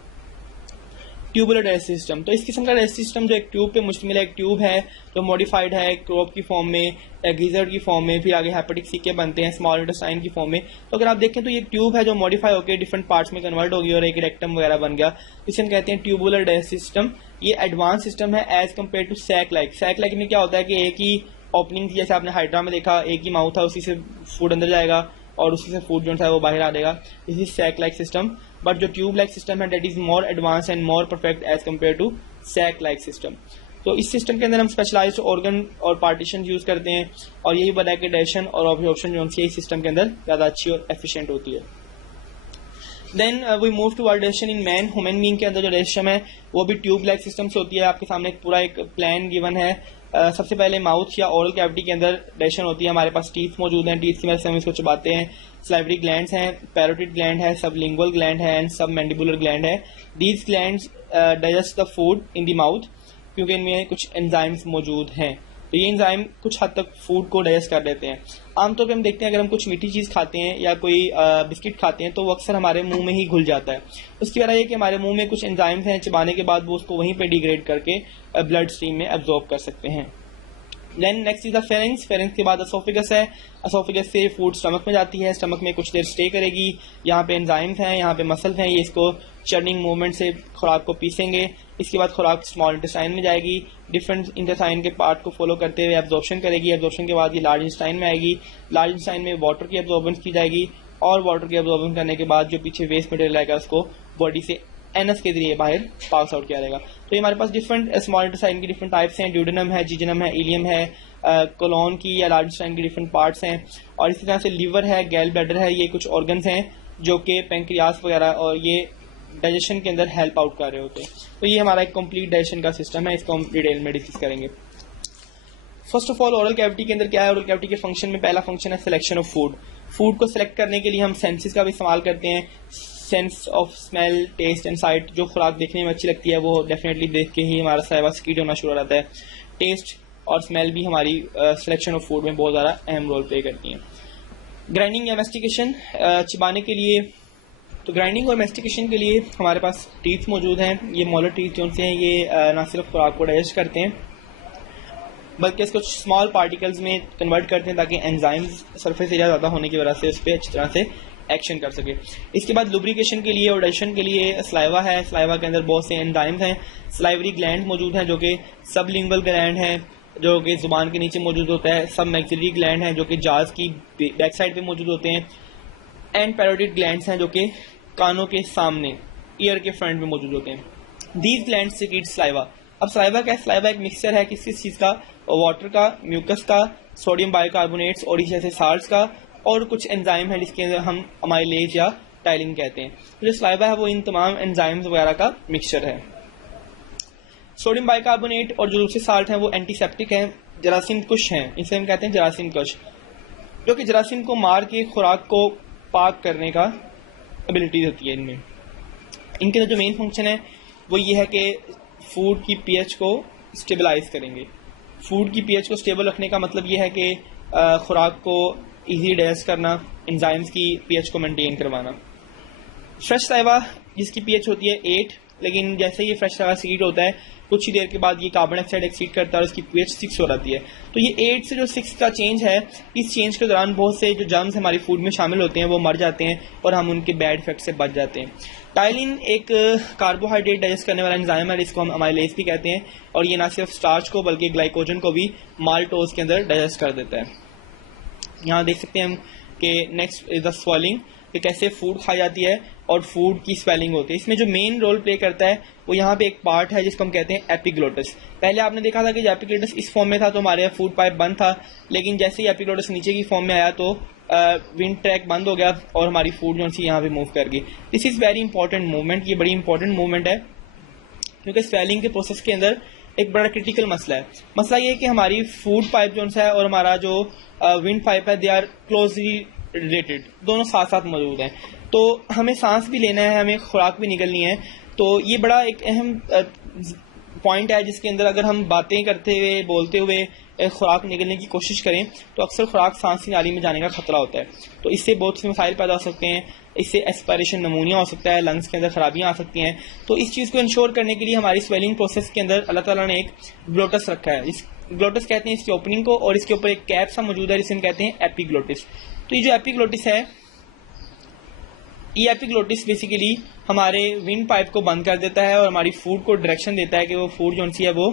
ट्यूबुलर डाइजेस्टिव सिस्टम, तो इस किस्म का डाइजेस्टिव सिस्टम जो एक ट्यूब पे मुश्तमिल है, एक ट्यूब है जो मॉडिफाइड है क्रोप की फॉर्म में, गिजर्ड की फॉर्म में, फिर आगे हेपेटिक सीके बनते हैं स्मॉल इंटेस्टाइन की फॉर्म में। तो अगर आप देखें तो ये ट्यूब है जो मॉडिफाई होकर डिफरेंट पार्ट्स में कन्वर्ट होगी और एक रेक्टम वगैरह बन गया, इसे हम कहते हैं ट्यूबुलर डाइजेस्टिव सिस्टम। ये एडवांस सिस्टम है as compare to sac like. Sac like में क्या होता है कि एक ही ओपनिंग, जैसे आपने हाइड्रा में देखा एक ही माउथ है, उसी से फूड अंदर जाएगा और उसी से फूड जो है वो बाहर आ जाएगा। This is sac like system. But जो ट्यूब लाइक सिस्टम है that is more advance and more perfect as compare to sac like system. तो इस सिस्टम के अंदर हम स्पेशलाइज्ड ऑर्गन और पार्टीशन यूज करते हैं और यही वजह है कि डाइजेशन और ऑब्जॉर्प्शन जो है इस सिस्टम के अंदर ज़्यादा अच्छी और एफिशिएंट होती है। Then we move to digestion in man. Human being के अंदर जो डाइजेशन है वो भी ट्यूब लाइक सिस्टम से होती है। आपके सामने एक पूरा एक प्लान गिवन है। सबसे पहले माउथ या ओरल कैविटी के अंदर डाइजेशन होती है। हमारे पास टीथ मौजूद हैं, टीथ की मदद से हम इसको चबाते हैं। सलाइवरी ग्लैंड्स हैं, पैरोटिड ग्लैंड है, सबलिंगुअल ग्लैंड है एंड सब मैंडिबुलर ग्लैंड है। These glands digest the food in the mouth क्योंकि इनमें कुछ एंजाइम्स मौजूद हैं। तो ये एंजाइम कुछ हद तक फूड को डाइजेस्ट कर देते हैं। आमतौर पे हम देखते हैं अगर हम कुछ मीठी चीज़ खाते हैं या कोई बिस्किट खाते हैं तो वो अक्सर हमारे मुंह में ही घुल जाता है। उसकी वजह यह कि हमारे मुंह में कुछ एंजाइम्स हैं, चबाने के बाद वो उसको वहीं पे डिग्रेड करके ब्लड स्ट्रीम में एब्जॉर्ब कर सकते हैं। Then next is the pharynx. Pharynx के बाद एसोफेगस है। एसोफेगस से फूड स्टमक में जाती है, स्टमक में कुछ देर स्टे करेगी। यहाँ पे एंजाइम्स हैं, यहाँ पे मसल्स हैं, ये इसको चर्निंग मूवमेंट से खुराक को पीसेंगे। इसके बाद खुराक स्मॉल इंटेस्टाइन में जाएगी, डिफरेंट इंटेस्टाइन के पार्ट को फॉलो करते हुए एब्जॉर्प्शन करेगी। एब्जॉर्प्शन के बाद ये लार्ज इंटेस्टाइन में आएगी। लार्ज इंटेस्टाइन में वाटर की एब्जॉर्बेंस की जाएगी और वाटर की एब्जॉर्बेंस करने के बाद जो पीछे वेस्ट मटेरियल आएगा उसको बॉडी से एनस के जरिए बाहर पास आउट किया जाएगा। तो ये हमारे पास डिफरेंट स्मॉल इंटेस्टाइन की डिफरेंट टाइप्स हैं। ड्यूडेनम है, जिजनम है, इलियम है, कोलोन की या लार्ज इंटेस्टाइन की डिफरेंट पार्ट्स हैं और इसी तरह से लीवर है, गैल ब्लैडर है। ये कुछ ऑर्गन्स हैं जो कि पेंक्रियास वगैरह और ये डाइजेशन के अंदर हेल्प आउट कर रहे होते हैं। तो ये हमारा एक कंप्लीट डाइजेशन का सिस्टम है, इसको हम डिटेल में डिस्कस करेंगे। First of all oral cavity के अंदर क्या है। ओरल कैविटी के फंक्शन में पहला फंक्शन है सिलेक्शन ऑफ फूड। फूड को सिलेक्ट करने के लिए हम सेंसेस का भी इस्तेमाल करते हैं। Sense of smell, taste and sight. जो खुराक देखने में अच्छी लगती है वो डेफिनेटली देख के ही हमारा सलाइवा सीक्रेट होना शुरू हो जाता है। टेस्ट और स्मेल भी हमारी सिलेक्शन ऑफ फूड में बहुत ज़्यादा अहम रोल प्ले करती हैं। ग्राइंडिंग या मैस्टिकेशन, चिबाने के लिए, तो ग्राइंडिंग और मैस्टिकेशन के लिए हमारे पास टीथ मौजूद हैं। ये मोलर टीथ जो से हैं ये ना सिर्फ खुराक को डाइजेस्ट करते हैं बल्कि इसको स्मॉल पार्टिकल्स में कन्वर्ट करते हैं ताकि एंजाइम्स सरफेस एरिया ज़्यादा होने की वजह से उस पर अच्छी तरह से एक्शन कर सके। इसके बाद लुब्रिकेशन के लिए और डाइजेशन के लिए स्लाइवा है। स्लाइवा के अंदर बहुत से एंजाइम्स हैं। स्लाइवरी ग्लैंड मौजूद हैं जो कि सबलिंगुअल ग्लैंड है जो कि जुबान के नीचे मौजूद होता है। सब मैक्सिलरी ग्लैंड है जो कि जाज की बैक साइड पे मौजूद होते हैं। एंड पैरोटिड ग्लैंड्स हैं जो कि कानों के सामने ईयर के फ्रंट में मौजूद होते हैं। These gland secret saliva. अब स्लाइवा क्या है? स्लाइवा एक मिक्सचर है किस चीज़ का? वाटर का, म्यूकस का, सोडियम बाइकार्बोनेट्स और इस जैसे साल्ट्स का और कुछ एंजाइम है जिसके अंदर हम अमाइलेज या टाइलिन कहते हैं। तो जो स्लाइवा है वो इन तमाम एंजाइम्स वगैरह का मिक्सचर है। सोडियम बाइकार्बोनेट और जो दूसरे साल्ट हैं वो एंटीसेप्टिक हैं, जरासीम कुश हैं, इसे हम कहते हैं जरासीम कुश, जो कि जरासीम को मार के खुराक को पाक करने का एबिलिटी होती है इनमें। इनके जो मेन फंक्शन है वो ये है कि फूड की पीएच को स्टेबलाइज करेंगे। फूड की पीएच को स्टेबल रखने का मतलब ये है कि खुराक को इजी डाइजेस्ट करना, एंजाइम्स की पीएच को मेंटेन करवाना। फ्रेश स्लाइवा जिसकी पीएच होती है 8, लेकिन जैसे ही फ्रेश स्लाइवा सीड होता है कुछ ही देर के बाद ये कार्बन डाइऑक्साइड एक्सीड करता है और उसकी पीएच 6 हो जाती है। तो ये 8 से जो 6 का चेंज है, इस चेंज के दौरान बहुत से जो जर्म्स हमारी फूड में शामिल होते हैं वो मर जाते हैं और हम उनके बैड इफेक्ट से बच जाते हैं। टाइलिन एक कार्बोहाइड्रेट डाइजेस्ट करने वाला एंजाइम है जिसको हम अमाइलेज भी कहते हैं और ये ना सिर्फ स्टार्च को बल्कि ग्लाइकोजन को भी माल्टोज के अंदर डाइजेस्ट कर देता है। यहाँ देख सकते हैं हम कि नेक्स्ट इज द स्वेलिंग, कि कैसे फूड खाई जाती है और फूड की स्वेलिंग होती है। इसमें जो मेन रोल प्ले करता है वो यहाँ पे एक पार्ट है जिसको हम कहते हैं एपिग्लोटिस। पहले आपने देखा था कि जब एपिग्लोटिस इस फॉर्म में था तो हमारे फूड पाइप बंद था, लेकिन जैसे ही एपिग्लोटिस नीचे की फॉर्म में आया तो विंड ट्रैक बंद हो गया और हमारी फूड जो सी यहाँ पे मूव कर गई। This is very important movement, ये बड़ी इंपॉर्टेंट मूवमेंट है क्योंकि स्वेलिंग के प्रोसेस के अंदर एक बड़ा क्रिटिकल मसला है। मसला ये है कि हमारी फूड पाइप जो है और हमारा जो विंड पाइप है दे आर क्लोजली रिलेटेड, दोनों साथ साथ मौजूद हैं। तो हमें सांस भी लेना है, हमें खुराक भी निकलनी है। तो ये बड़ा एक अहम पॉइंट है जिसके अंदर अगर हम बातें करते हुए बोलते हुए खुराक निकलने की कोशिश करें तो अक्सर खुराक सांस की नाली में जाने का खतरा होता है। तो इससे बहुत से मसाइल पैदा हो सकते हैं। इससे एस्पायरेशन नमूनिया हो सकता है, लंग्स के अंदर खराबियां आ सकती हैं। तो इस चीज़ को इंश्योर करने के लिए हमारी स्वेलिंग प्रोसेस के अंदर अल्लाह ताला ने एक ग्लोटस रखा है। इस ग्लोटस कहते हैं इसकी ओपनिंग को, और इसके ऊपर एक कैप सा मौजूद है जिसे हम कहते हैं एपिग्लोटिस। तो ये जो एपिग्लोटिस है, ये एपिग्लोटिस बेसिकली हमारे विंड पाइप को बंद कर देता है और हमारी फूड को डायरेक्शन देता है कि वो फूड जो सी है वो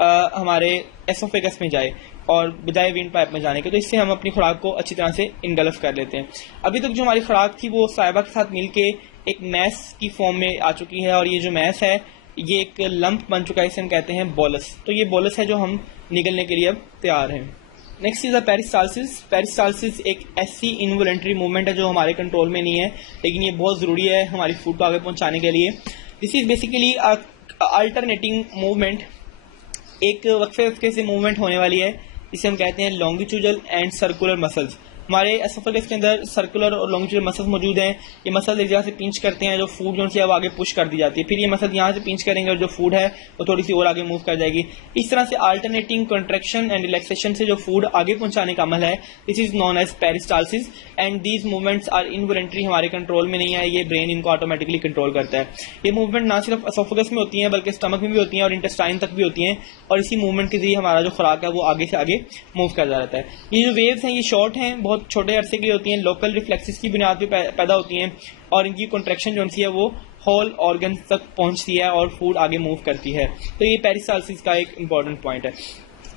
हमारे एसोफेगस में जाए और बजाय विंड पाइप में जाने के। तो इससे हम अपनी खुराक को अच्छी तरह से इनगल्फ कर लेते हैं। अभी तक जो हमारी खुराक थी वो स्लाइवा के साथ मिलके एक मैस की फॉर्म में आ चुकी है और ये जो मैस है ये एक लंप बन चुका है, इसे हम कहते हैं बोलस। तो ये बोलस है जो हम निकलने के लिए अब तैयार हैं। Next is the peristalsis. Peristalsis एक ऐसी इनवॉलंटरी मूवमेंट है जो हमारे कंट्रोल में नहीं है, लेकिन ये बहुत ज़रूरी है हमारी फूड को आगे पहुंचाने के लिए। This is basically alternating movement, एक वक्फे से मूवमेंट होने वाली है जिसे हम कहते हैं लॉन्गिट्यूडल एंड सर्कुलर मसल्स। हमारे एसोफेगस के अंदर सर्कुलर और लॉन्गिट्यूडल मसल्स मौजूद हैं। ये मसल एक जगह से पिंच करते हैं, जो फूड जो है वो आगे पुश कर दी जाती है। फिर ये मसल यहाँ से पिंच करेंगे और जो फूड है वो थोड़ी सी और आगे मूव कर जाएगी। इस तरह से अल्टरनेटिंग कंट्रैक्शन एंड रिलैक्सेशन से जो फूड आगे पहुंचाने का अमल है, this is known as peristalsis. And these movements are involuntary, हमारे कंट्रोल में नहीं है, ये ब्रेन इनको ऑटोमेटिकली कंट्रोल करता है। ये मूवमेंट ना सिर्फ एसोफेगस में होती है बल्कि स्टमक में भी होती हैं और इंटेस्टाइन तक भी होती हैं, और इसी मूवमेंट के जरिए हमारा जो खुराक है वो आगे से आगे मूव कर जा रहता है। ये जो वेव्स हैं ये शॉर्ट हैं, बहुत छोटे अरसे के लिए होती हैं, लोकल रिफ्लेक्सेस की बुनियाद पे पैदा होती हैं और इनकी कॉन्ट्रैक्शन जो है वो होल ऑर्गन तक पहुंचती है और फूड आगे मूव करती है। तो ये पेरिस्टाल्सिस का एक इंपॉर्टेंट पॉइंट है।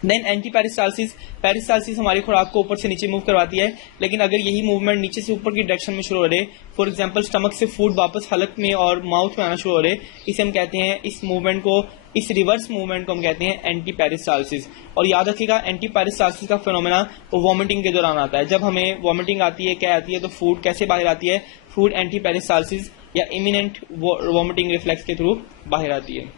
Then anti peristalsis. पेरिस्टाल्सिस हमारी खुराक को ऊपर से नीचे मूव करवाती है, लेकिन अगर यही मूवमेंट नीचे से ऊपर की डायरेक्शन में शुरू हो रहे, फॉर एग्जांपल स्टमक से फूड वापस हलक में और माउथ में आना शुरू हो रहे, इसे हम कहते हैं, इस मूवमेंट को, इस रिवर्स मूवमेंट को हम कहते हैं एंटी पेरिस्टाल्सिस। और याद रखिएगा एंटी पेरिस्टाल्सिस का फिनोमेना वो वॉमिटिंग के दौरान आता है। जब हमें वॉमिटिंग आती है, क्या आती है, तो फूड कैसे बाहर आती है? फूड एंटी पेरिस्टाल्सिस या इमिनेंट वॉमिटिंग रिफ्लेक्स के थ्रू बाहर आती है।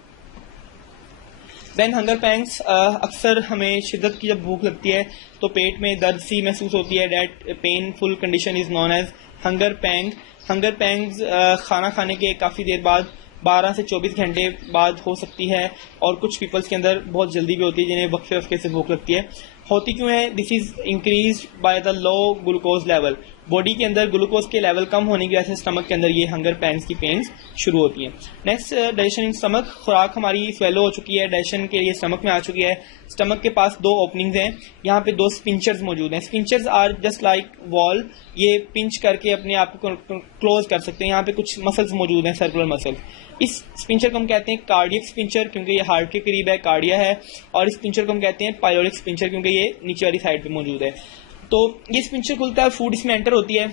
Then hunger pangs. अक्सर हमें शिद्दत की जब भूख लगती है तो पेट में दर्द सी महसूस होती है। That painful condition is known as hunger pang. Hunger pangs खाना खाने के काफ़ी देर बाद 12 से 24 घंटे बाद हो सकती है, और कुछ पीपल्स के अंदर बहुत जल्दी भी होती है जिन्हें वक्फे वक्फे से भूख लगती है। होती क्यों है? This is increase by the low glucose level. Body के अंदर ग्लूकोज के लेवल कम होने की वजह से स्टमक के अंदर ये हंगर पैंस की पेन्स शुरू होती हैं। Next, digestion in stomach. खुराक हमारी स्वेलो हो चुकी है, डाइजेशन के लिए स्टमक में आ चुकी है। स्टमक के पास दो ओपनिंग्स हैं, यहाँ पे दो स्पिंचर्स मौजूद हैं। Sphincters are just like wall, ये पिंच करके अपने आप को क्लोज कर सकते हैं। यहाँ पे कुछ मसल्स मौजूद हैं, सर्कुलर मसल। इस स्पिंचर को हम कहते हैं कार्डियक स्पिंचर, क्योंकि ये हार्ट के करीब है, कार्डिया है। और इस स्पिंचर को हम कहते हैं पायलोरिक स्पिंचर, क्योंकि ये नीचे वाली साइड पे मौजूद है। तो ये स्पिंचर खुलता है, फूड इसमें एंटर होती है।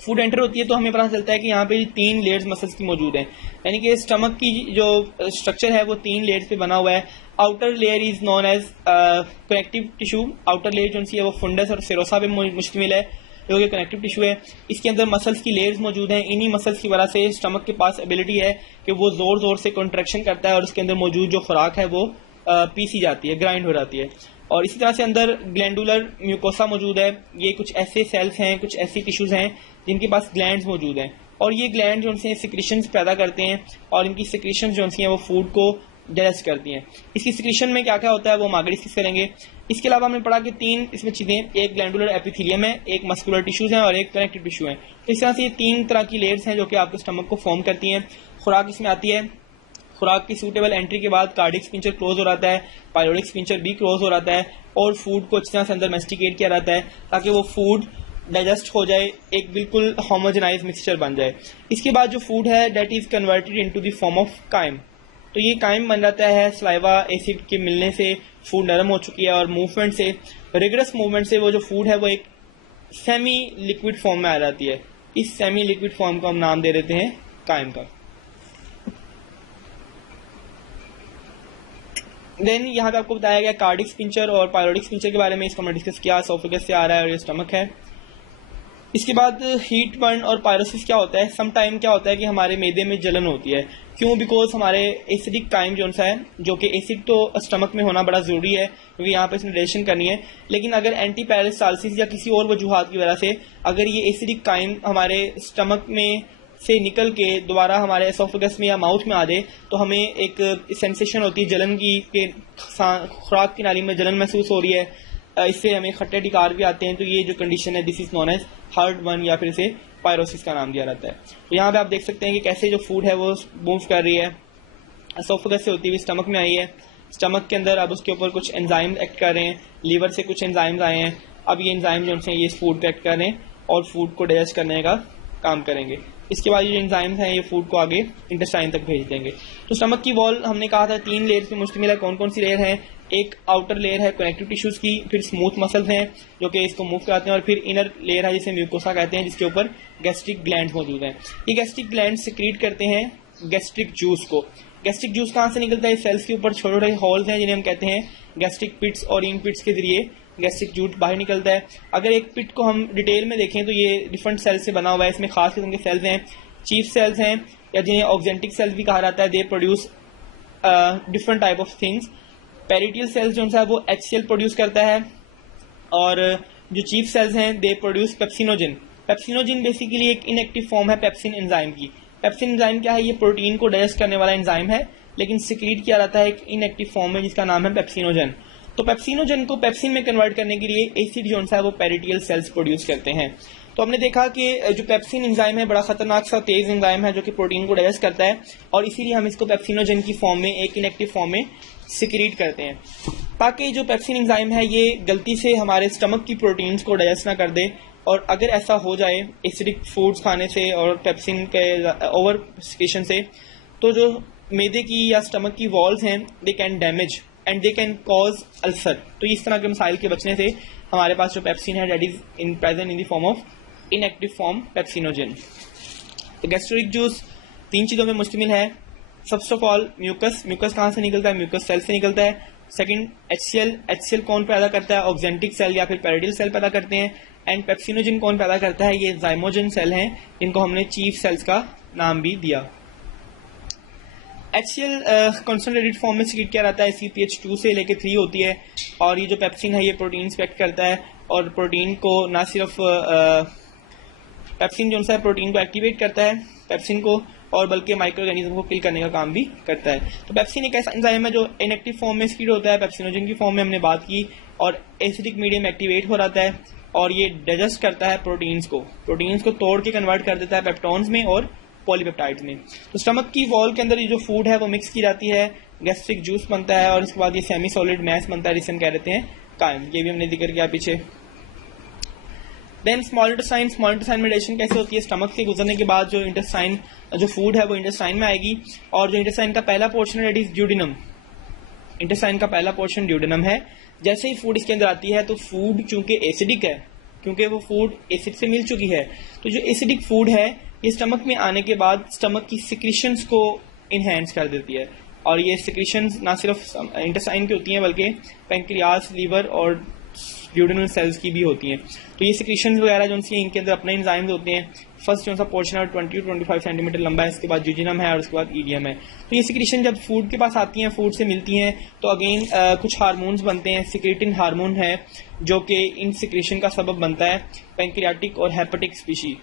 फूड एंटर होती है तो हमें पता चलता है कि यहाँ पे 3 लेयर्स मसल्स की मौजूद हैं, यानी कि स्टमक की जो स्ट्रक्चर है वो 3 लेयर्स पे बना हुआ है। Outer layer is known as connective tissue. Outer layer जो है वो फंडस और सेरोसा पे मुश्तमिल है, जो कि कनेक्टिव टिश्यू है। इसके अंदर मसल्स की लेयर्स मौजूद हैं। इन्हीं मसल्स की वजह से स्टमक के पास एबिलिटी है कि वो जोर जोर से कॉन्ट्रैक्शन करता है और उसके अंदर मौजूद जो खुराक है वो पीसी जाती है, ग्राइंड हो जाती है। और इसी तरह से अंदर ग्लैंडुलर म्यूकोसा मौजूद है। ये कुछ ऐसे सेल्स हैं, कुछ ऐसी टिश्यूज हैं जिनके पास ग्लैंड्स मौजूद हैं, और ये ग्लैंड जो हैं सिक्रीशंस पैदा करते हैं, और इनकी सिक्रीशंस जो हैं वो फूड को डाइजेस्ट करती हैं। इसकी सिक्रीशन में क्या क्या होता है वो हम आगे डिस्कस करेंगे। इसके अलावा हमने पढ़ा कि 3 इसमें चीजें, एक ग्लैंडुलर एपिथेलियम है, एक मस्कुलर टिश्यूज हैं और एक कनेक्टिव टिश्यू है। तो इस तरह से ये 3 तरह की लेयर्स हैं जो कि आपके स्टमक को फॉर्म करती हैं। खुराक इसमें आती है, खुराक की सूटेबल एंट्री के बाद कार्डिक स्पिंचर क्लोज हो जाता है, पायलोरिक स्पिंचर भी क्लोज हो जाता है, और फूड को अच्छी तरह से अंदर मेस्टिकेट किया जाता है ताकि वो फूड डाइजेस्ट हो जाए, एक बिल्कुल होमोजेनाइज मिक्सचर बन जाए। इसके बाद जो फूड है that is converted into the form of chyme. तो ये काइम बन जाता है सलाइवा एसिड के मिलने से, फूड नरम हो चुकी है, और मूवमेंट से, रिगरस मूवमेंट से वो जो फूड है वो एक सेमी लिक्विड फॉर्म में आ जाती है। इस सेमी लिक्विड फॉर्म को हम नाम दे देते हैं काइम का। देन यहाँ पे आपको बताया गया कार्डिक स्पिंचर और पायलोरिक स्पिंचर के बारे में, इसको हमने डिस्कस किया। एसोफेगस से आ रहा है और ये स्टमक है। इसके बाद हीट बर्न और पायरोसिस क्या होता है। सम टाइम क्या होता है कि हमारे मैदे में जलन होती है, क्यों? बिकॉज हमारे एसिडिक काइम जो सा है, जो कि एसिड तो स्टमक में होना बड़ा जरूरी है क्योंकि यहाँ पे इसने डाइजेशन करनी है, लेकिन अगर एंटी पेरिस्टालसिस या किसी और वजूहात की वजह से अगर ये एसिडिक काइम हमारे स्टमक में से निकल के दोबारा हमारे एसोफेगस में या माउथ में आ जाए तो हमें एक सेंसेशन होती है जलन की, कि खुराक की नाली में जलन महसूस हो रही है, इससे हमें खट्टे टिकार भी आते हैं। तो ये जो कंडीशन है this is known as heartburn, या फिर इसे पायरोसिस का नाम दिया जाता है। तो यहाँ पे आप देख सकते हैं कि कैसे जो फूड है वो मूव कर रही है, एसोफेगस से होती हुई स्टमक में आई है। स्टमक के अंदर अब उसके ऊपर कुछ एंजाइम एक्ट कर रहे हैं, लीवर से कुछ एंजाइम्स आए हैं। अब ये एंजाइम जो हैं ये इस फूड पे एक्ट कर रहे हैं और फूड को डाइजेस्ट करने का काम करेंगे। इसके बाद ये एंजाइम्स हैं ये फूड को आगे इंटेस्टाइन तक भेज देंगे। तो स्टमक की वॉल हमने कहा था 3 लेयर्स पे मुश्तमिल है। कौन कौन सी लेयर है? एक आउटर लेयर है कनेक्टिव टिश्यूज की, फिर स्मूथ मसल्स हैं जो कि इसको मूव कराते हैं, और फिर इनर लेयर है जिसे म्यूकोसा कहते हैं, जिसके ऊपर गैस्ट्रिक ग्लैंड मौजूद हैं। ये गैस्ट्रिक ग्लैंड सिक्रीट करते हैं गैस्ट्रिक जूस को। गैस्ट्रिक जूस कहाँ से निकलता है? सेल्स के ऊपर छोटे छोटे होल्स हैं जिन्हें हम कहते हैं गैस्ट्रिक पिट्स, और इन पिट्स के जरिए गैस्ट्रिक जूस बाहर निकलता है। अगर एक पिट को हम डिटेल में देखें तो ये डिफरेंट सेल्स से बना हुआ है। इसमें खास किस्म के सेल्स हैं, चीफ सेल्स हैं, या जिन्हें ऑक्जेंटिक सेल्स भी कहा जाता है। They produce different type of things. Parietal cells जो है वो HCl प्रोड्यूस करता है, और जो चीफ सेल्स हैं they produce pepsinogen. Pepsinogen basically एक इनएक्टिव फॉर्म है पेप्सिन एंजाइम की। पेप्सिन एंजाइम क्या है? ये प्रोटीन को डाइजेस्ट करने वाला एंजाइम है, लेकिन सिक्रीट किया जाता है एक इनएक्टिव फॉर्म में जिसका नाम है पेप्सिनोजन। तो पेप्सिनोजन को पेप्सिन में कन्वर्ट करने के लिए एसिड जो है वो पेरिटियल सेल्स प्रोड्यूस करते हैं। तो हमने देखा कि जो पेप्सिन एंजाइम है बड़ा खतरनाक सा तेज एंजाइम है जो कि प्रोटीन को डाइजेस्ट करता है, और इसीलिए हम इसको पेप्सिनोजन की फॉर्म में, एक इनएक्टिव फॉर्म में सिक्रीट करते हैं, ताकि जो पेप्सिन एंजाइम है ये गलती से हमारे स्टमक की प्रोटीन्स को डाइजेस्ट ना कर दे। और अगर ऐसा हो जाए एसिडिक फूड्स खाने से और पेप्सिन के ओवर सिक्रीशन से, तो जो मैदे की या स्टमक की वॉल्स हैं they can damage and they can cause ulcer. तो इस तरह के मसाइल के बचने से हमारे पास जो पेप्सिन है that is in present in the form of inactive form pepsinogen. तो गैस्ट्रिक जूस 3 चीज़ों में मुश्तमिल है। First of all mucus. Mucus कहाँ से निकलता है? म्यूकस सेल से निकलता है। Second HCl। HCl कौन पैदा करता है? ऑक्जेंटिक सेल या फिर पेरिटियल सेल पैदा करते हैं। एंड पेप्सिनोजन कौन पैदा करता है? ये जाइमोजन सेल हैं जिनको हमने चीफ सेल्स का नाम भी दिया। HCl कॉन्सेंट्रेटेड फॉर्म में सिक्रीट किया जाता है, इसकी pH 2 से लेकर 3 होती है। और ये जो पेप्सिन है ये प्रोटीन एक्ट करता है, और प्रोटीन को ना सिर्फ पेप्सिन जो है प्रोटीन को एक्टिवेट करता है पेप्सिन को, और बल्कि माइक्रो ऑर्गेनिज्म को किल करने का काम भी करता है। तो पेप्सिन एक ऐसा एंजाइम है जो इनएक्टिव फॉर्म में सिक्रीट होता है, पेप्सिनोजन की फॉर्म में हमने बात की, और एसिडिक मीडियम एक्टिवेट हो जाता है। और ये डाइजेस्ट करता है प्रोटीन्स को तोड़ के कन्वर्ट कर देता है पेप्टोन्स में और पॉलीपेप्टाइड्स में। तो स्टमक की वॉल के अंदर ये जो फूड है वो मिक्स की जाती है, गैस्ट्रिक जूस बनता है और उसके बाद ये सेमी सॉलिड मैस बनता है जिसे हम कह देते हैं कायम। ये भी हमने जिक्र किया पीछे। देन स्मॉल इंटेस्टाइन में डाइजेशन कैसे होती है? स्टमक से गुजरने के बाद जो फूड है वो इंटेस्टाइन में आएगी और जो इंटेस्टाइन का पहला पोर्शन है इज ड्यूडिनम। इंटेस्टाइन का पहला पोर्शन ड्यूडिनम है। जैसे ही फूड इसके अंदर आती है तो फूड चूंकि एसिडिक है, क्योंकि वो फूड एसिड से मिल चुकी है, तो जो एसिडिक फूड है ये स्टमक में आने के बाद स्टमक की सिक्रीशंस को इनहेंस कर देती है। और ये सिक्रीशंस ना सिर्फ इंटेस्टाइन की होती हैं बल्कि पैंक्रियास, लीवर और ड्यूडेनल सेल्स की भी होती हैं। तो ये सिक्रीशंस वगैरह जो सी इनके अंदर अपने एंजाइम्स होते हैं। फर्स्ट जो सा पोर्शन है 20 to 25 सेंटीमीटर लंबा है, इसके बाद जुजिनम है और उसके बाद ईडियम है। तो ये सिक्रीशन जब फूड के पास आती हैं, फूड से मिलती हैं, तो अगेन कुछ हार्मोन्स बनते हैं। सिक्रेटिन हार्मोन है जो कि इन सिक्रीशन का सबब बनता है। पैंक्रियाटिक और हेपेटिक स्पीशी,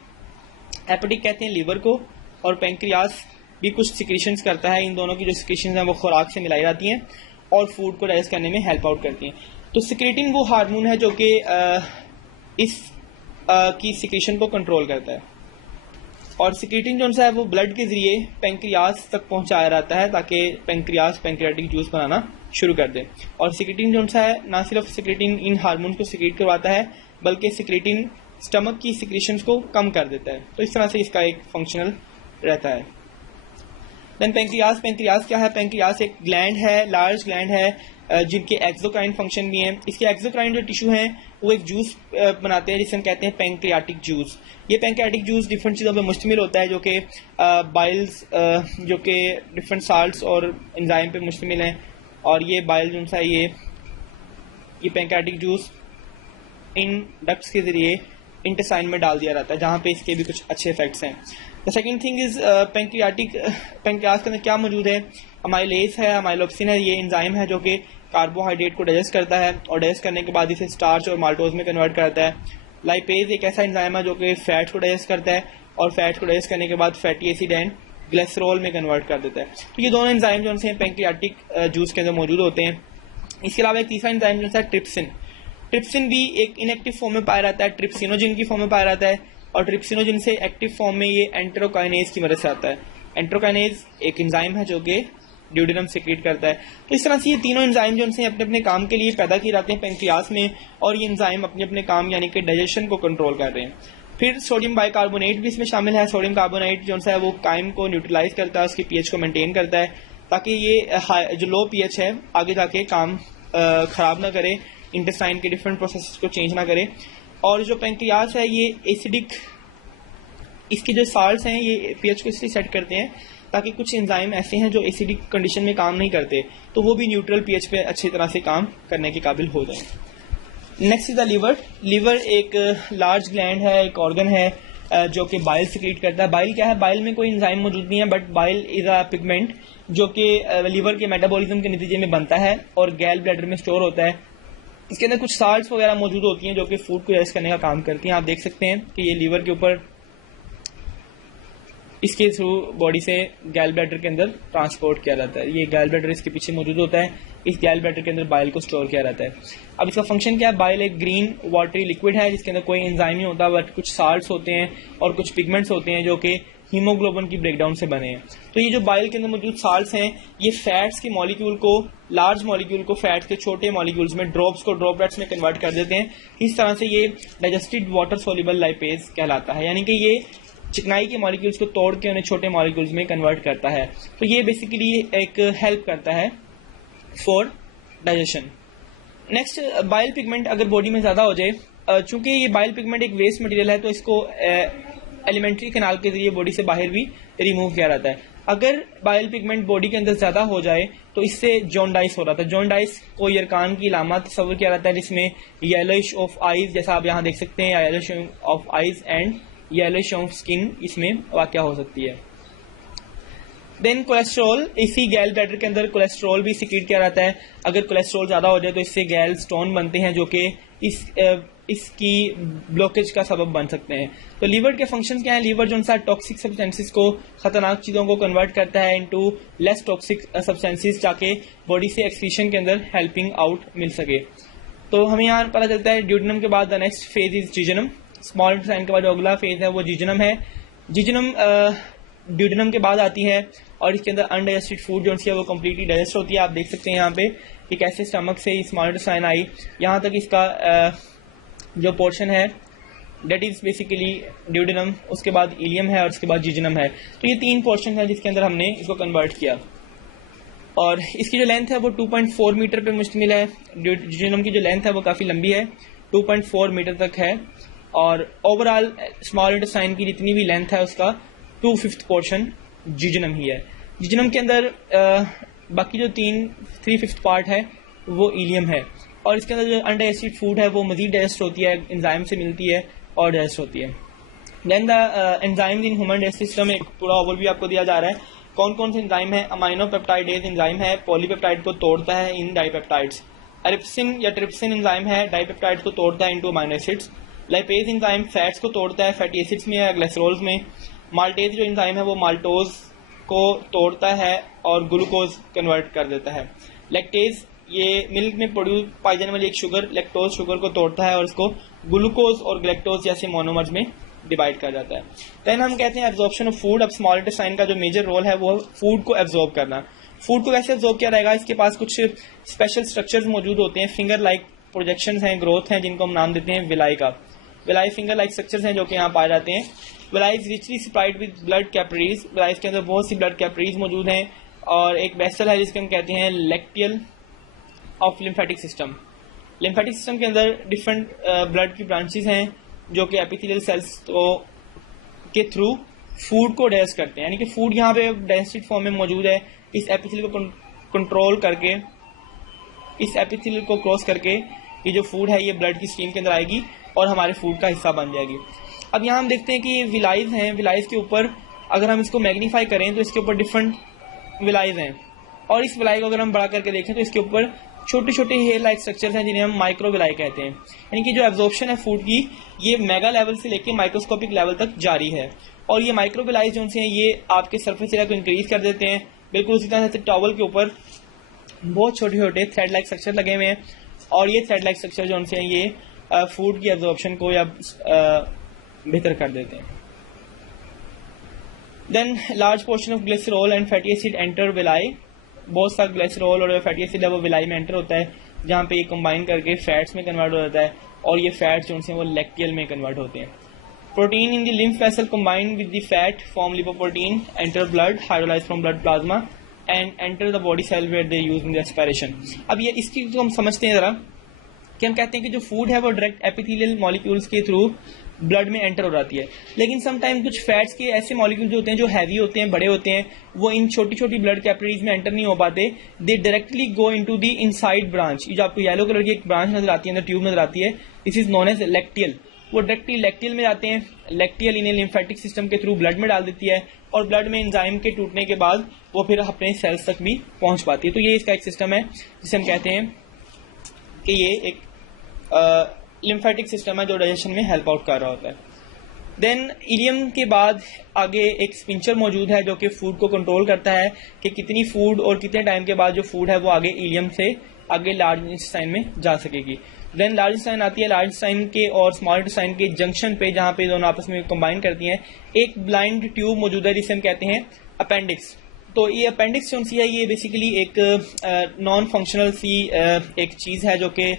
हेपेटिक कहते हैं लीवर को और पैंक्रियास भी कुछ सिक्रीशंस करता है। इन दोनों की जो सिक्रीशंस हैं वो खुराक से मिलाई जाती हैं और फूड को डाइजेस्ट करने में हेल्प आउट करती हैं। तो सिक्रेटिन वो हार्मोन है जो कि इस की सिक्रीशन को कंट्रोल करता है और सिक्रेटिन जो है वो ब्लड के जरिए पैंक्रियास तक पहुंचाया जाता है ताकि पैंक्रियास पैंक्रियाटिक जूस बनाना शुरू कर दे। और सिक्रेटिन जो है ना सिर्फ सिक्रेटिन इन हार्मोन्स को सिक्रेट करवाता है बल्कि सिक्रेटिन स्टमक की सिक्रीशंस को कम कर देता है। तो इस तरह से इसका एक फंक्शनल रहता है। देन पैंक्रियास क्या है? पैंक्रियास एक ग्लैंड है, लार्ज ग्लैंड है जिनके एक्सोक्राइन फंक्शन भी हैं। इसके एक्सोक्राइन जो टिश्यू हैं वो एक जूस बनाते हैं जिसे हम कहते हैं पैंक्रियाटिक जूस। ये पैंक्रियाटिक जूस डिफरेंट चीज़ों पर मुश्तमिल होता है जो कि बाइल्स जो कि डिफरेंट साल्ट्स और एंजाइम पे मुश्तमिल हैं। और ये बाइल जो है ये पैंक्रियाटिक जूस इन डक्ट्स के जरिए इंटेस्टाइन में डाल दिया जाता है जहाँ पे इसके भी कुछ अच्छे इफेक्ट्स हैं। The second thing is pancreas के अंदर क्या मौजूद है? अमाइलेज है, अमाइलोप्सिन है। ये एंजाइम है जो कि कार्बोहाइड्रेट को डाइजेस्ट करता है और डाइजेस्ट करने के बाद इसे स्टार्च और माल्टोज में कन्वर्ट करता है। लाइपेज एक ऐसा एंजाइम है जो कि फैट को डाइजेस्ट करता है और फैट को डाइजेस्ट करने के बाद फैटी एसिड एंड ग्लिसरॉल में कन्वर्ट कर देता है। तो ये दोनों एंजाइम जो है पैंक्रियाटिक जूस के अंदर मौजूद होते हैं। इसके अलावा एक तीसरा एंजाइम जो है ट्रिप्सिन भी एक इनएक्टिव फॉर्म में पाया जाता है, ट्रिप्सिनोजिन की फॉर्म में पाया जाता है और ट्रिप्सिनोजिन से एक्टिव फॉर्म में ये एंटेरोकाइनेज की मदद से आता है। एंटेरोकाइनेज एक एंजाइम है जो कि ड्यूडेनम सिक्रीट करता है। तो इस तरह से ये तीनों एंजाइम जो हैं अपने अपने काम के लिए पैदा किए जाते हैं पैंक्रियास में और ये एंजाइम अपने अपने काम यानी कि डाइजेशन को कंट्रोल कर रहे हैं। फिर सोडियम बाइकार्बोनेट भी इसमें शामिल है। सोडियम कार्बोनेट जो है वो कायम को न्यूट्रलाइज करता है, उसकी पीएच को मेंटेन करता है ताकि ये जो लो पीएच है आगे जाके काम खराब ना करे, इंटेस्टाइन के डिफरेंट प्रोसेस को चेंज ना करे। और जो पैंक्रियास है ये एसिडिक, इसके जो साल्ट्स हैं ये पीएच को इसलिए सेट करते हैं ताकि कुछ एंजाइम ऐसे हैं जो एसिडिक कंडीशन में काम नहीं करते तो वो भी न्यूट्रल पीएच पे अच्छी तरह से काम करने के काबिल हो जाए। नेक्स्ट इज द लीवर एक लार्ज ग्लैंड है, एक ऑर्गन है जो कि बाइल सिक्रीट करता है। बाइल क्या है? बाइल में कोई एंजाइम मौजूद नहीं है but bile is a pigment जो कि लीवर के मेटाबॉलिज्म के नतीजे में बनता है और गैल ब्लैडर में स्टोर होता है। इसके अंदर कुछ साल्ट्स वगैरह मौजूद होती हैं जो कि फूड को डाइजेस्ट करने का काम करती हैं। आप देख सकते हैं कि ये लीवर के ऊपर इसके थ्रू बॉडी से गैल ब्लैडर के अंदर ट्रांसपोर्ट किया जाता है। ये गैल ब्लैडर इसके पीछे मौजूद होता है, इस गैल ब्लैडर के अंदर बाइल को स्टोर किया जाता है। अब इसका फंक्शन क्या है? बाइल एक ग्रीन वाटरी लिक्विड है जिसके अंदर कोई एंजाइम नहीं होता बट कुछ साल्ट्स होते हैं और कुछ पिगमेंट्स होते हैं जो कि हीमोग्लोबिन की ब्रेकडाउन से बने हैं। तो ये जो बाइल के अंदर मौजूद साल्ट्स हैं ये फैट्स के मॉलिक्यूल को, लार्ज मॉलिक्यूल को फैट्स के छोटे मॉलिक्यूल्स में, ड्रॉप्स को ड्रॉपलेट्स में कन्वर्ट कर देते हैं। इस तरह से ये डाइजेस्टेड वाटर सोल्यूबल लाइपेज कहलाता है, यानी कि ये चिकनाई के मॉलिक्यूल्स को तोड़ के उन्हें छोटे मॉलिक्यूल्स में कन्वर्ट करता है। तो ये बेसिकली एक हेल्प करता है for digestion. Next, bile pigment अगर बॉडी में ज़्यादा हो जाए, चूंकि ये बाइल पिगमेंट एक वेस्ट मटेरियल है तो इसको एलिमेंट्री कैनाल के जरिए बॉडी से बाहर भी रिमूव किया जाता है। अगर बाइल पिगमेंट बॉडी के अंदर ज़्यादा हो जाए तो इससे जॉन्डाइस हो रहा था। जॉन्डाइस को यरकान की इलामत तस्वर किया जाता है जिसमें येलोइश ऑफ आइज, जैसा आप यहाँ देख सकते हैं, yellowish of eyes and yellowish of skin इसमें वाक़या हो सकती है। देन कोलेस्ट्रॉल, इसी गैल ब्लैडर के अंदर कोलेस्ट्रॉल भी सिक्रीट किया जाता है। अगर कोलेस्ट्रॉल ज़्यादा हो जाए तो इससे गैल स्टोन बनते हैं जो कि इसकी ब्लॉकेज का सबब बन सकते हैं। तो लीवर के फंक्शंस क्या हैं? लीवर जो है टॉक्सिक सब्सटेंसेस को, खतरनाक चीज़ों को कन्वर्ट करता है इनटू लेस टॉक्सिक सब्सटेंसेस ताकि बॉडी से एक्सक्रीशन के अंदर हेल्पिंग आउट मिल सके। तो हमें यहाँ पता चलता है ड्यूडेनम के बाद the next phase is जीजनम। Small intestine के बाद जो अगला फेज है वो जीजनम है। जीजनम ड्यूडेनम के बाद आती है और इसके अंदर अनडाइजेस्टेड फूड जो है वो कम्प्लीटली डाइजेस्ट होती है। आप देख सकते हैं यहाँ पे कि कैसे स्टमक से स्मॉल इंटेस्टाइन आई, यहाँ तक इसका जो पोर्शन है डेट इज बेसिकली ड्यूडेनम, उसके बाद इलियम है और उसके बाद जीजनम है। तो ये 3 पोर्शन है जिसके अंदर हमने इसको कन्वर्ट किया और इसकी जो लेंथ है वो 2.4 मीटर पे मुश्तमिल है। जीजनम की जो लेंथ है वो काफ़ी लंबी है, 2.4 मीटर तक है और ओवरऑल स्मॉल इंटेस्टाइन की जितनी भी लेंथ है उसका 2/5 पोर्शन जीजनम ही है। जीजनम के अंदर बाकी जो 3/5 पार्ट है वो इलियम है और इसके अंदर जो अनडाइजेस्टेड फूड है वो मजीद डाइजेस्ट होती है, एंजाइम से मिलती है और डाइजेस्ट होती है। Then the enzymes in human digestive system, एक पूरा ओवरव्यू आपको दिया जा रहा है कौन कौन से एंजाइम है। अमाइनो पेप्टाइडेज एंजाइम है, पॉलीपेप्टाइड को तोड़ता है इन डाइपेप्टाइड्स। एरिप्सिन या ट्रिप्सिन एंजाइम है, डाइपेप्टाइड्स को तोड़ता है into amino acids. Lipase enzyme fats को तोड़ता है फैटी एसिड्स में या ग्लिसरॉल्स में। माल्टेज जो एंजाइम है वो माल्टोज को तोड़ता है और ग्लूकोज कन्वर्ट कर देता है। लैक्टेज ये मिल्क में प्रोड्यूस पाई जाने वाली एक शुगर, लैक्टोज शुगर को तोड़ता है और इसको ग्लूकोज और ग्लैक्टोज जैसे मोनोमर्स में डिवाइड कर जाता है। देन हम कहते हैं एब्जॉर्प्शन ऑफ फूड। अब स्मॉल इंटेस्टाइन का जो मेजर रोल है वो फूड को एब्जॉर्ब करना। फूड को कैसे एब्जॉर्ब किया जाएगा, इसके पास कुछ स्पेशल स्ट्रक्चर्स मौजूद होते हैं, फिंगर लाइक प्रोजेक्शंस हैं, ग्रोथ हैं, जिनको हम नाम देते हैं विलाई का। विलाई फिंगर लाइक स्ट्रक्चर्स हैं जो कि यहाँ पाए जाते हैं। Villi is richly supplied with blood capillaries, villi के अंदर बहुत सी ब्लड कैपिलरीज मौजूद हैं और एक वेसल है जिसके हम कहते हैं lacteal of lymphatic system. Lymphatic system के अंदर डिफरेंट ब्लड की ब्रांचेस हैं जो कि एपिथेलियल सेल्स के थ्रू फूड को डाइजेस्ट करते हैं, यानी कि फूड यहाँ पे डाइजेस्टेड फॉर्म में मौजूद है। इस एपिथेलियल को कंट्रोल करके, इस एपिथेलियल को क्रॉस करके ये जो फूड है ये ब्लड की स्ट्रीम के अंदर आएगी और हमारे फूड का हिस्सा बन जाएगी। अब यहाँ हम देखते हैं कि ये विलाइज हैं, विलाइज के ऊपर अगर हम इसको मैग्नीफाई करें तो इसके ऊपर डिफरेंट विलाइज हैं और इस विलाई को अगर हम बड़ा करके देखें तो इसके ऊपर छोटे छोटे हेयर लाइक स्ट्रक्चर्स हैं जिन्हें हम माइक्रोविलाई कहते हैं। यानी कि जो एब्जॉर्प्शन है फूड की ये मेगा लेवल से लेकर माइक्रोस्कोपिक लेवल तक जारी है और ये माइक्रोविलाई जो हैं ये आपके सरफेस एरिया को इंक्रीज कर देते हैं। बिल्कुल उसी तरह से टॉवल के ऊपर बहुत छोटे छोटे थ्रेड लाइक स्ट्रक्चर लगे हुए हैं और ये थ्रेड लाइक स्ट्रक्चर जो हैं ये फूड की एब्जॉर्प्शन को या बेहतर कर देते हैं। Then large portion of glycerol and fatty acid enter villi. बहुत सा ग्लिसरॉल और फैटी एसिड है वो विलाई में एंटर होता है जहाँ पे ये कंबाइन करके फैट्स में कन्वर्ट हो जाता है और ये फैट्स जो हैं वो लैक्टियल में कन्वर्ट होते हैं। Protein in the lymph vessel combine with the fat form lipoprotein, enter blood, hydrolyse from blood plasma and enter the body cell where they use in the respiration. अब ये इसकी तो हम समझते हैं जरा कि हम कहते हैं कि जो फूड है वो डायरेक्ट एपिथेलियल मॉलिक्यूल्स के थ्रू ब्लड में एंटर हो जाती है, लेकिन समटाइम कुछ फैट्स के ऐसे मॉलिक्यूल्स होते हैं जो हैवी होते हैं, बड़े होते हैं, वो इन छोटी छोटी ब्लड कैपिलरीज में एंटर नहीं हो पाते। दे directly go into the inside branch. ये जो आपको येलो कलर की एक ब्रांच नजर आती है, अंदर ट्यूब नजर आती है, this is known as lacteal. वो डायरेक्टली लैक्टियल में जाते हैं, लैक्टियल इन्हें लिम्फेटिक सिस्टम के थ्रू ब्लड में डाल देती है और ब्लड में एंजाइम के टूटने के बाद वो फिर अपने सेल्स तक भी पहुंच पाती है। तो ये इसका एक सिस्टम है जिसे हम कहते हैं कि ये एक लिम्फेटिक सिस्टम है जो डाइजेशन में हेल्प आउट कर रहा होता है। देन इलियम के बाद आगे एक स्पिंचर मौजूद है जो कि फूड को कंट्रोल करता है कि कितनी फूड और कितने टाइम के बाद जो फूड है वो आगे इलियम से आगे लार्ज इंटेस्टाइन में जा सकेगी। देन लार्ज इंटेस्टाइन आती है, लार्ज इंटेस्टाइन के और स्मॉल इंटेस्टाइन के जंक्शन पे जहाँ पे दोनों आपस में कंबाइन करती हैं एक ब्लाइंड ट्यूब मौजूद है जिसे हम कहते हैं अपेंडिक्स। तो ये अपेंडिक्स जो सी है ये बेसिकली एक नॉन फंक्शनल सी एक चीज़ है जो कि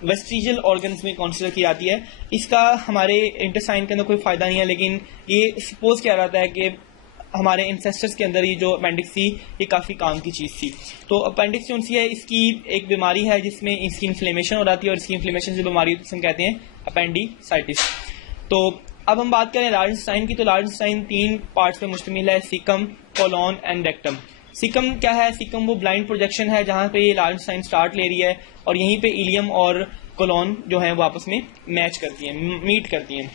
वेस्टिजियल ऑर्गन्स में कंसिडर की जाती है। इसका हमारे इंटेस्टाइन के अंदर कोई फायदा नहीं है, लेकिन ये सपोज किया जाता है कि हमारे इंसेस्टर्स के अंदर ये जो अपेंडिक्स थी ये काफ़ी काम की चीज़ थी। तो अपेंडिक्स जो सी है इसकी एक बीमारी है जिसमें इसकी इन्फ्लेमेशन हो जाती है और इसकी इन्फ्लेमेशन से बीमारी हम कहते हैं अपेंडिसाइटिस। तो अब हम बात करें लार्ज इंटेस्टाइन की, तो लार्ज इंटेस्टाइन 3 पार्ट्स पे मुश्तमिल है, caecum, colon and rectum. Caecum क्या है? सीकम वो ब्लाइंड प्रोजेक्शन है जहाँ पे ये लार्ज इंटेस्टाइन स्टार्ट ले रही है और यहीं पे इलियम और कोलोन जो है वो आपस में मैच करती हैं, मीट करती हैं।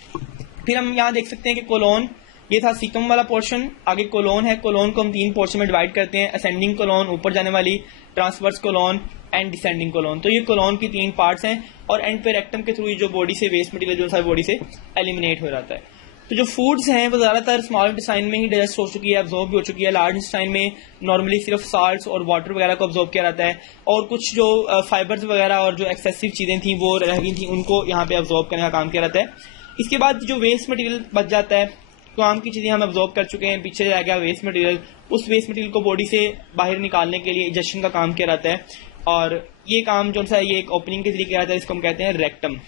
फिर हम यहाँ देख सकते हैं कि कोलोन ये था सीकम वाला पोर्शन, आगे कोलोन है। कोलोन को हम 3 पोर्शन में डिवाइड करते हैं, असेंडिंग कोलोन ऊपर जाने वाली, transverse colon and descending colon. तो ये कोलोन की 3 पार्ट्स हैं और एंड पे रेक्टम के थ्रू जो बॉडी से वेस्ट मटेरियल जो है बॉडी से एलिमिनेट हो जाता है। तो जो फूड्स हैं वो ज़्यादातर स्मॉल इंटेस्टाइन में ही डाइजेस्ट हो चुकी है, अब्जॉर्ब भी हो चुकी है। लार्ज इंटेस्टाइन में नॉर्मली सिर्फ साल्ट्स और वाटर वगैरह को अब्जॉर्ब किया जाता है, और कुछ जो फाइबर्स वगैरह और जो एक्सेसिव चीज़ें थी वो रह गई थी, उनको यहाँ पे अब्जॉर्ब करने का काम किया जाता है। इसके बाद जो वेस्ट मटेरियल बच जाता है, काम की चीज़ें हम अब्जॉर्ब कर चुके हैं, पीछे रह गया वेस्ट मटेरियल। उस वेस्ट मटेरियल को बॉडी से बाहर निकालने के लिए इजेक्शन का काम किया जाता है, और ये काम जो सा ये एक ओपनिंग के जरिए किया जाता है, इसको हम कहते हैं रेक्टम।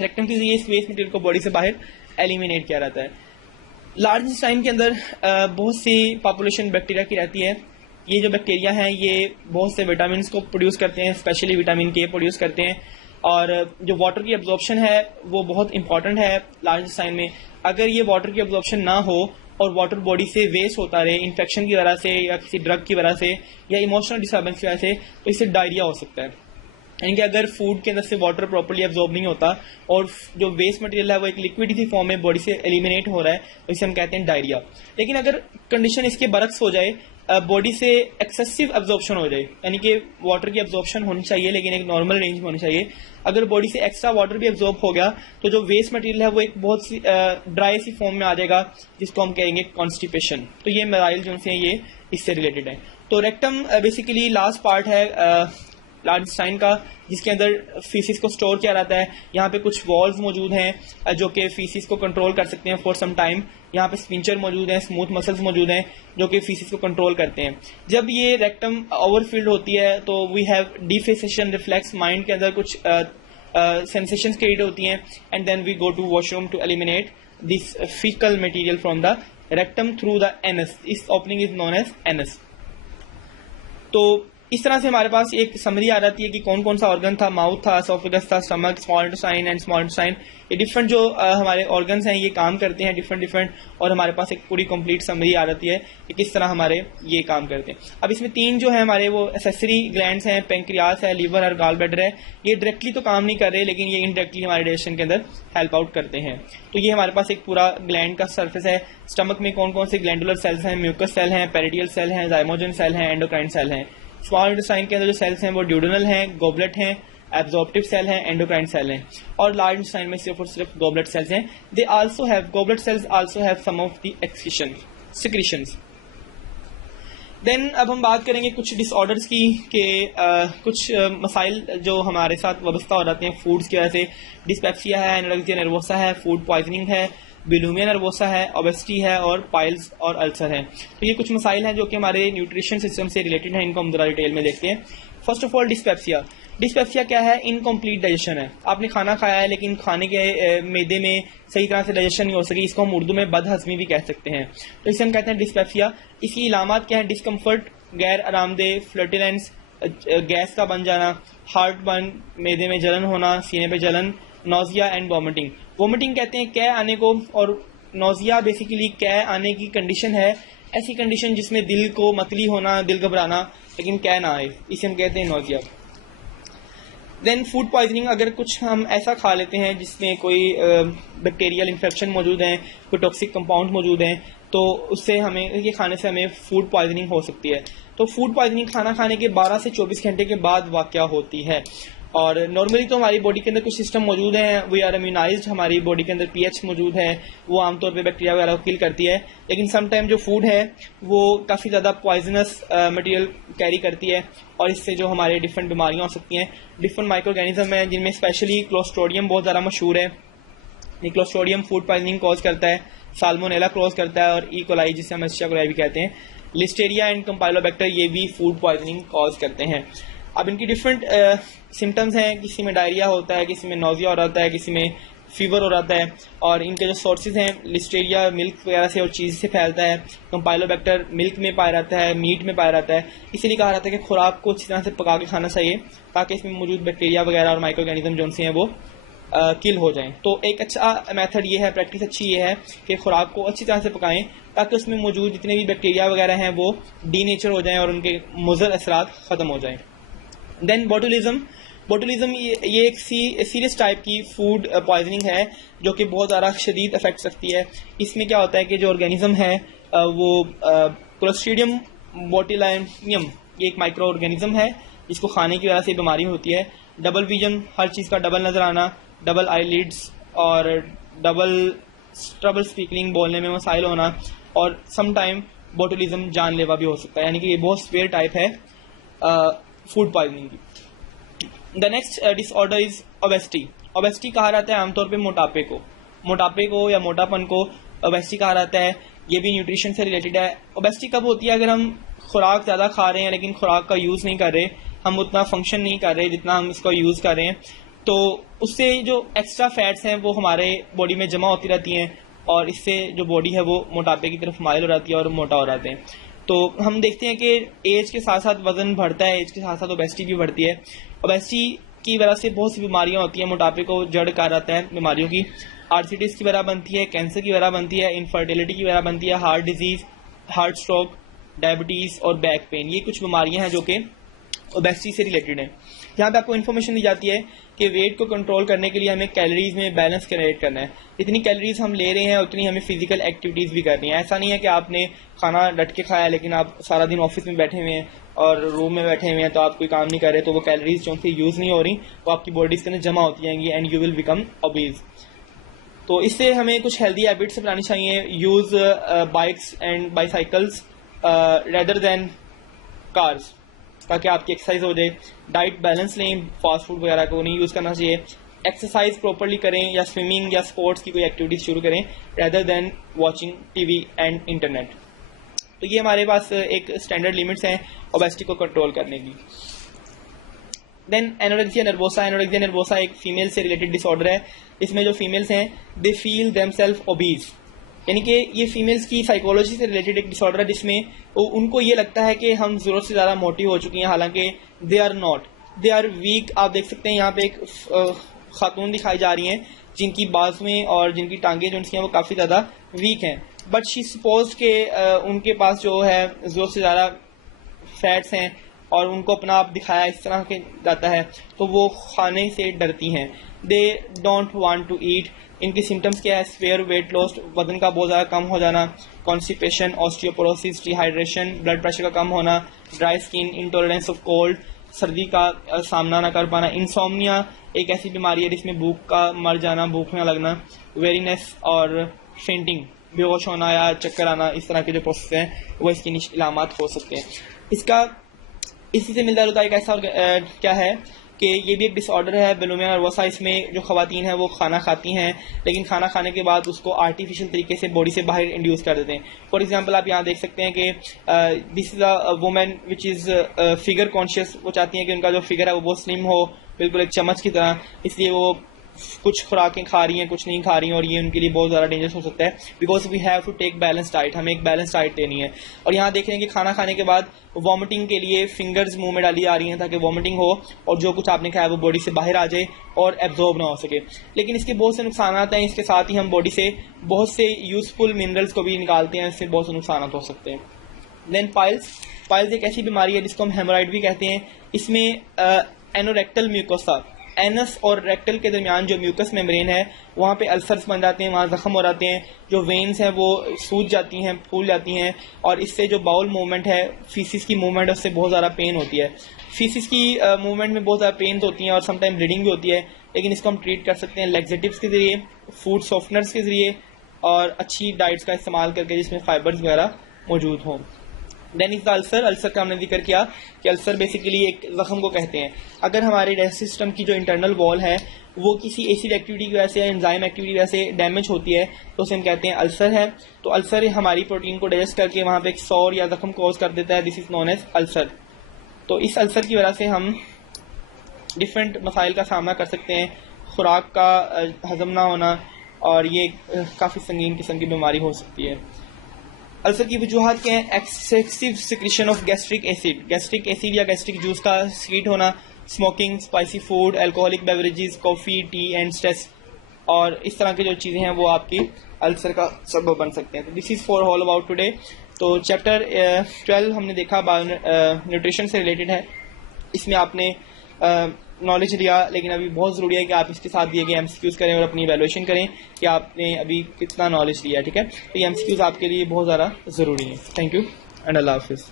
रेक्टम के जरिए इस वेस्ट मटेरियल को बॉडी से बाहर एलिमिनेट किया जाता है। लार्ज इंटेस्टाइन के अंदर बहुत सी पॉपुलेशन बैक्टीरिया की रहती है। ये जो बैक्टीरिया हैं ये बहुत से विटामिन को प्रोड्यूस करते हैं, स्पेशली विटामिन के प्रोड्यूस करते हैं, और जो वाटर की एब्जॉर्प्शन है वो बहुत इंपॉर्टेंट है लार्ज इंटेस्टाइन में। अगर ये वाटर की एब्जॉर्प्शन ना हो और वाटर बॉडी से वेस्ट होता रहे इन्फेक्शन की वजह से या किसी ड्रग की वजह से या इमोशनल डिस्टर्बेंस की वजह से, तो इससे डायरिया हो सकता है। यानी कि अगर फूड के अंदर से वाटर प्रॉपर्ली एब्जॉर्ब नहीं होता और जो वेस्ट मटेरियल है वो एक लिक्विड की फॉर्म में बॉडी से एलिमिनेट हो रहा है, तो इसे हम कहते हैं डायरिया। लेकिन अगर कंडीशन इसके बरक्स हो जाए, बॉडी से एक्सेसिव एब्जॉर्प्शन हो जाए, यानी कि वाटर की एब्जॉर्प्शन होनी चाहिए लेकिन एक नॉर्मल रेंज में होनी चाहिए, अगर बॉडी से एक्स्ट्रा वाटर भी एब्जॉर्ब हो गया तो जो वेस्ट मटेरियल है वो एक बहुत सी ड्राई सी फॉर्म में आ जाएगा, जिसको हम कहेंगे कॉन्स्टिपेशन। तो ये मसाइल जो हैं ये इससे रिलेटेड है। तो रेक्टम बेसिकली लास्ट पार्ट है लार्ज इंटेस्टाइन का, जिसके अंदर फीसिस को स्टोर किया जाता है। यहाँ पे कुछ वॉल्स मौजूद हैं जो कि फीसिस को कंट्रोल कर सकते हैं फॉर सम टाइम। यहाँ पे स्पिंचर मौजूद हैं, स्मूथ मसल्स मौजूद हैं जो कि फीसिस को कंट्रोल करते हैं। जब ये रेक्टम ओवरफिल्ड होती है तो we have defecation reflex, mind के अंदर कुछ सेंसेशंस क्रिएट होती हैं, and then we go to washroom to eliminate this faecal material from the rectum through the anus. इस opening is known as anus. तो इस तरह से हमारे पास एक समरी आ जाती है कि कौन कौन सा ऑर्गन था। माउथ था, एसोफेगस था, stomach, small intestine and small intestine. ये डिफरेंट जो हमारे ऑर्गन्स हैं ये काम करते हैं डिफरेंट, और हमारे पास एक पूरी कंप्लीट समरी आ जाती है कि किस तरह हमारे ये काम करते हैं। अब इसमें तीन जो है हमारे वो एसेसरी ग्लैंड्स हैं, पेंक्रियास है, लीवर और गॉल ब्लैडर है। ये डायरेक्टली तो काम नहीं कर रहे लेकिन ये इनडायरेक्टली हमारे डाइजेशन के अंदर हेल्प आउट करते हैं। तो ये हमारे पास एक पूरा ग्लैंड का सर्फेस है। स्टमक में कौन कौन से ग्लैंडुलर सेल्स हैं, म्यूकस सेल हैं, पेरिडियल सेल हैं, जाइमोजन सेल हैं, एंडोक्राइन सेल हैं। स्मॉल इंटेस्टाइन के अंदर जो सेल्स हैं वो ड्यूडेनल हैं, गोबलेट हैं, एब्जॉर्प्टिव सेल हैं, एंडोक्राइन सेल हैं, और लार्ज इंटेस्टाइन में सिर्फ और सिर्फ गोबलेट सेल्स हैं। They also have, goblet cells also have some of the secretions. Then अब हम बात करेंगे कुछ डिसऑर्डर्स की कि कुछ मसाइल जो हमारे साथ वाबस्ता हो जाते हैं फूड्स की वजह से। डिस्पेप्सिया है, एनोरेक्सिया नर्वोसा है, फूड पॉइजनिंग है, बिलूमिया नर्वोसा है, ओबेसिटी है, और पाइल्स और अल्सर है। तो ये कुछ मसाइल हैं जो कि हमारे न्यूट्रिशन सिस्टम से रिलेटेड हैं। इनको हम जरा डिटेल में देखते हैं। First of all dyspepsia. Dyspepsia क्या है? इनकम्प्लीट डाइजेशन है। आपने खाना खाया है लेकिन खाने के मैदे में सही तरह से डाइजेशन नहीं हो सकी, इसको हम उर्दू में बदहजमी भी कह सकते हैं। तो इसे हम कहते हैं डिस्पेप्सिया। इसकी इलामात क्या है? डिस्कम्फर्ट, गैर आरामदेह, फ्लर्टिलेंस, गैस का बन जाना, हार्ट बर्न, मैदे में जलन होना, सीने पे जलन, नोजिया एंड वॉमिटिंग। वॉमिटिंग कहते हैं कै आने को, और नोजिया बेसिकली कै आने की कंडीशन है, ऐसी कंडीशन जिसमें दिल को मतली होना, दिल घबराना लेकिन कै ना आए, इसे हम कहते हैं नोजिया। Then food poisoning. अगर कुछ हम ऐसा खा लेते हैं जिसमें कोई बैक्टीरियल इन्फेक्शन मौजूद है, कोई टॉक्सिक कंपाउंड मौजूद हैं, तो उससे हमें ये खाने से हमें फूड पॉइजनिंग हो सकती है। तो फूड पॉइजनिंग खाना खाने के 12 से 24 घंटे के बाद वाक़या होती है। और नॉर्मली तो हमारी बॉडी के अंदर कुछ सिस्टम मौजूद हैं, वी आर इम्यूनाइज्ड, हमारी बॉडी के अंदर पीएच मौजूद है, वो आमतौर पे बैक्टीरिया वगैरह को किल करती है। लेकिन समटाइम जो फूड है वो काफ़ी ज़्यादा पॉइजनस मटेरियल कैरी करती है, और इससे जो हमारे डिफरेंट बीमारियाँ हो सकती हैं। डिफरेंट माइक्रो ऑर्गेनिज्म हैं जिनमें स्पेशली क्लोस्ट्रोडियम बहुत ज़्यादा मशहूर है। ये क्लोस्ट्रोडियम फूड पॉइजनिंग कॉज करता है, साल्मोनेला कॉज करता है, और ई कोलाई जिसे हम एस्चिया कोलाई भी कहते हैं, लिस्टेरिया एंड कंपाइलोबैक्टर ये भी फूड पॉइजनिंग कॉज करते हैं। अब इनकी डिफरेंट सिम्टम्स हैं, किसी में डायरिया होता है, किसी में नोजिया हो जाता है, किसी में फीवर हो जाता है, और इनके जो सोर्सेज हैं लिस्टेरिया मिल्क वगैरह से और चीज़ से फैलता है, कंपाइलोबैक्टर मिल्क में पाया जाता है, मीट में पाया जाता है। इसीलिए कहा जाता है कि खुराक को अच्छी तरह से पका के खाना चाहिए ताकि इसमें मौजूद बैक्टीरिया वगैरह और माइक्रो ऑर्गेनिज्म जो उनसे हैं वो किल हो जाएं। तो एक अच्छा मेथड ये है, प्रैक्टिस अच्छी ये है कि खुराक को अच्छी तरह से पकाएं ताकि उसमें मौजूद जितने भी बैक्टीरिया वगैरह हैं वो डीनेचर हो जाएं और उनके मुज़र असरात ख़त्म हो जाएं। Then botulism. बोटुलिज्म ये एक सीरियस टाइप की फूड पॉइजनिंग है जो कि बहुत ज़्यादा शदीद अफेक्ट सकती है। इसमें क्या होता है कि जो ऑर्गेनिज्म है वो क्लोस्ट्रीडियम बोटुलिनियम, ये एक माइक्रो ऑर्गेनिज्म है जिसको खाने की वजह से बीमारी होती है। डबल विजन, हर चीज़ का डबल नज़र आना, डबल आईलिड्स और डबल ट्रबल स्पीकिंग, बोलने में मसाइल होना, और सम टाइम बोटुलिज्म जानलेवा भी हो सकता है, यानी कि ये बहुत सीवियर टाइप है फूड पॉइजनिंग की। The next disorder is obesity. Obesity कहा जाता है आमतौर पे मोटापे को या मोटापन को ओबेसिटी कहा जाता है। ये भी न्यूट्रिशन से रिलेटेड है। ओबेसिटी कब होती है? अगर हम खुराक ज़्यादा खा रहे हैं लेकिन खुराक का यूज़ नहीं कर रहे, हम उतना फंक्शन नहीं कर रहे जितना हम इसका यूज़ कर रहे हैं, तो उससे जो एक्स्ट्रा फैट्स हैं वो हमारे बॉडी में जमा होती रहती हैं और इससे जो बॉडी है वो मोटापे की तरफ माइल हो जाती है और मोटा हो जाते हैं। तो हम देखते हैं कि एज के साथ साथ वजन बढ़ता है, एज के साथ साथ ओबेसिटी भी बढ़ती है। ओबेसिटी की वजह से बहुत सी बीमारियां होती हैं, मोटापे को जड़ कहा जाता है बीमारियों की। आर्थराइटिस की वजह बनती है, कैंसर की वजह बनती है, इनफर्टिलिटी की वजह बनती है, heart disease, heart stroke, diabetes और बैक पेन। ये कुछ बीमारियां हैं जो कि ओबेसिटी से रिलेटेड है। यहाँ पे आपको इन्फॉर्मेशन दी जाती है कि वेट को कंट्रोल करने के लिए हमें कैलोरीज में बैलेंस क्रिएट करना है। जितनी कैलोरीज हम ले रहे हैं उतनी हमें फिजिकल एक्टिविटीज़ भी करनी है। ऐसा नहीं है कि आपने खाना डट के खाया लेकिन आप सारा दिन ऑफिस में बैठे हुए हैं और रूम में बैठे हुए हैं तो आप कोई काम नहीं कर रहे, तो वो कैलोरीज जो सी यूज़ नहीं हो रही वो आपकी बॉडी के अंदर जमा होती जाएंगी and you will become obese. तो इससे हमें कुछ हेल्दी हैबिट्स अपनानी चाहिए। Use bikes and bicycles rather than cars, ताकि आपकी एक्सरसाइज हो जाए। डाइट बैलेंस लें, फास्ट फूड वगैरह को नहीं यूज़ करना चाहिए। एक्सरसाइज प्रॉपरली करें या स्विमिंग या स्पोर्ट्स की कोई एक्टिविटीज शुरू करें rather than watching TV and internet. तो ये हमारे पास एक स्टैंडर्ड लिमिट्स हैं ओबेसिटी को कंट्रोल करने की। Then anorexia nervosa. Anorexia nervosa एक फीमेल से रिलेटेड डिसऑर्डर है। इसमें जो फीमेल्स हैं दे फील देमसेल्फ ओबीज, यानी कि ये फीमेल्स की साइकोलॉजी से रिलेटेड एक डिसऑर्डर है जिसमें उनको ये लगता है कि हम ज़रूरत से ज़्यादा मोटी हो चुकी हैं, हालांकि they are not, they are weak. आप देख सकते हैं यहाँ पे एक खातून दिखाई जा रही हैं जिनकी बाजुएं और जिनकी टांगें जो उनकी हैं वो काफ़ी ज़्यादा वीक हैं, बट शी सपोज के उनके पास जो है ज़रूरत से ज़्यादा फैट्स हैं और उनको अपना आप दिखाया इस तरह के जाता है तो वो खाने से डरती हैं। They don't want to eat. इनकी सिम्टम्स क्या है? स्वेयर वेट लॉस, वजन का बहुत ज़्यादा कम हो जाना, constipation, osteoporosis, dehydration, blood pressure का कम होना, dry skin, intolerance of cold, सर्दी का सामना ना कर पाना, इंसोम्निया एक ऐसी बीमारी है जिसमें भूख का मर जाना, भूख न लगना, वेरीनेस और फेंटिंग, बेहोश होना या चक्कर आना, इस तरह के जो प्रोसेस हैं वो इसकी इलामात हो सकते हैं। इसका इसी से मिलता जुलता एक ऐसा क्या है कि ये भी एक डिसऑर्डर है बुलिमिया नर्वोसा। इसमें जो खवातीन हैं वो खाना खाती हैं लेकिन खाना खाने के बाद उसको आर्टिफिशियल तरीके से बॉडी से बाहर इंड्यूस कर देते हैं। फॉर एग्जांपल आप यहाँ देख सकते हैं कि this is a women which is figure conscious. वो चाहती हैं कि उनका जो फिगर है वो बहुत स्लिम हो, बिल्कुल एक चम्मच की तरह, इसलिए वो कुछ खुराकें खा रही हैं, कुछ नहीं खा रही हैं और ये उनके लिए बहुत ज़्यादा डेंजरस हो सकता है because we have to take balance diet. हमें एक बैलेंस डाइट लेनी है। और यहाँ देख रहे हैं कि खाना खाने के बाद वॉमिटिंग के लिए फिंगर्स मुंह में डाली जा रही हैं ताकि वॉमिटिंग हो और जो कुछ आपने खाया वो बॉडी से बाहर आ जाए और एब्जॉर्ब ना हो सके। लेकिन इसके बहुत से नुकसान हैं। इसके साथ ही हम बॉडी से बहुत से यूजफुल मिनरल्स को भी निकालते हैं, इससे बहुत से नुकसान हो सकते हैं। देन पाइल्स एक ऐसी बीमारी है जिसको हम हेमोराइड भी कहते हैं। इसमें एनोरेक्टल म्यूकोसा, एनस और रेक्टल के दरमियान जो म्यूकस मेम्ब्रेन है वहाँ पे अल्सर्स बन जाते हैं, वहाँ जख्म हो जाते हैं, जो वेन्स हैं वो सूज जाती हैं, फूल जाती हैं और इससे जो बाउल मूवमेंट है, फीसिस की मूवमेंट है, उससे बहुत ज़्यादा पेन होती है। फीसिस की मूवमेंट में बहुत ज़्यादा पेन होती हैं और समटाइम ब्लीडिंग भी होती है, लेकिन इसको हम ट्रीट कर सकते हैं लैक्सेटिव्स के ज़रिए, फूड सॉफ्टनर्स के ज़रिए और अच्छी डाइट्स का इस्तेमाल करके जिसमें फाइबर्स वगैरह मौजूद हों। Then is the ulcer. Ulcer का हमने जिक्र किया कि अल्सर बेसिकली एक जख्म को कहते हैं। अगर हमारे डाइजेस्टिव सिस्टम की जो इंटरनल वॉल है वो किसी एसिड एक्टिविटी की वजह से या एंजाइम एक्टिविटी की वजह से डैमेज होती है तो उसे हम कहते हैं अल्सर है। तो अल्सर हमारी प्रोटीन को डाइजेस्ट करके वहाँ पे एक सौर या जख्म कॉज कर देता है। This is known as ulcer. तो इस अल्सर की वजह से हम डिफरेंट मसाइल का सामना कर सकते हैं, खुराक का हजम ना होना और ये काफ़ी संगीन किस्म की बीमारी हो सकती है। अल्सर की वजूहत क्या है? Excessive secretion of gastric acid या गैस्ट्रिक जूस का सीट होना, smoking, spicy food, alcoholic beverages, coffee, T and stress और इस तरह की जो चीज़ें हैं वो आपकी अल्सर का सबब बन सकते हैं। तो this is for all about today. तो चैप्टर 12 हमने देखा न्यूट्रिशन से रिलेटेड है। इसमें आपने नॉलेज लिया, लेकिन अभी बहुत ज़रूरी है कि आप इसके साथ दिए गए एमसीक्यूज़ करें और अपनी इवैल्यूएशन करें कि आपने अभी कितना नॉलेज लिया। ठीक है, तो ये एमसीक्यूज़ आपके लिए बहुत ज़्यादा ज़रूरी है। थैंक यू एंड अल्लाह हाफिज़।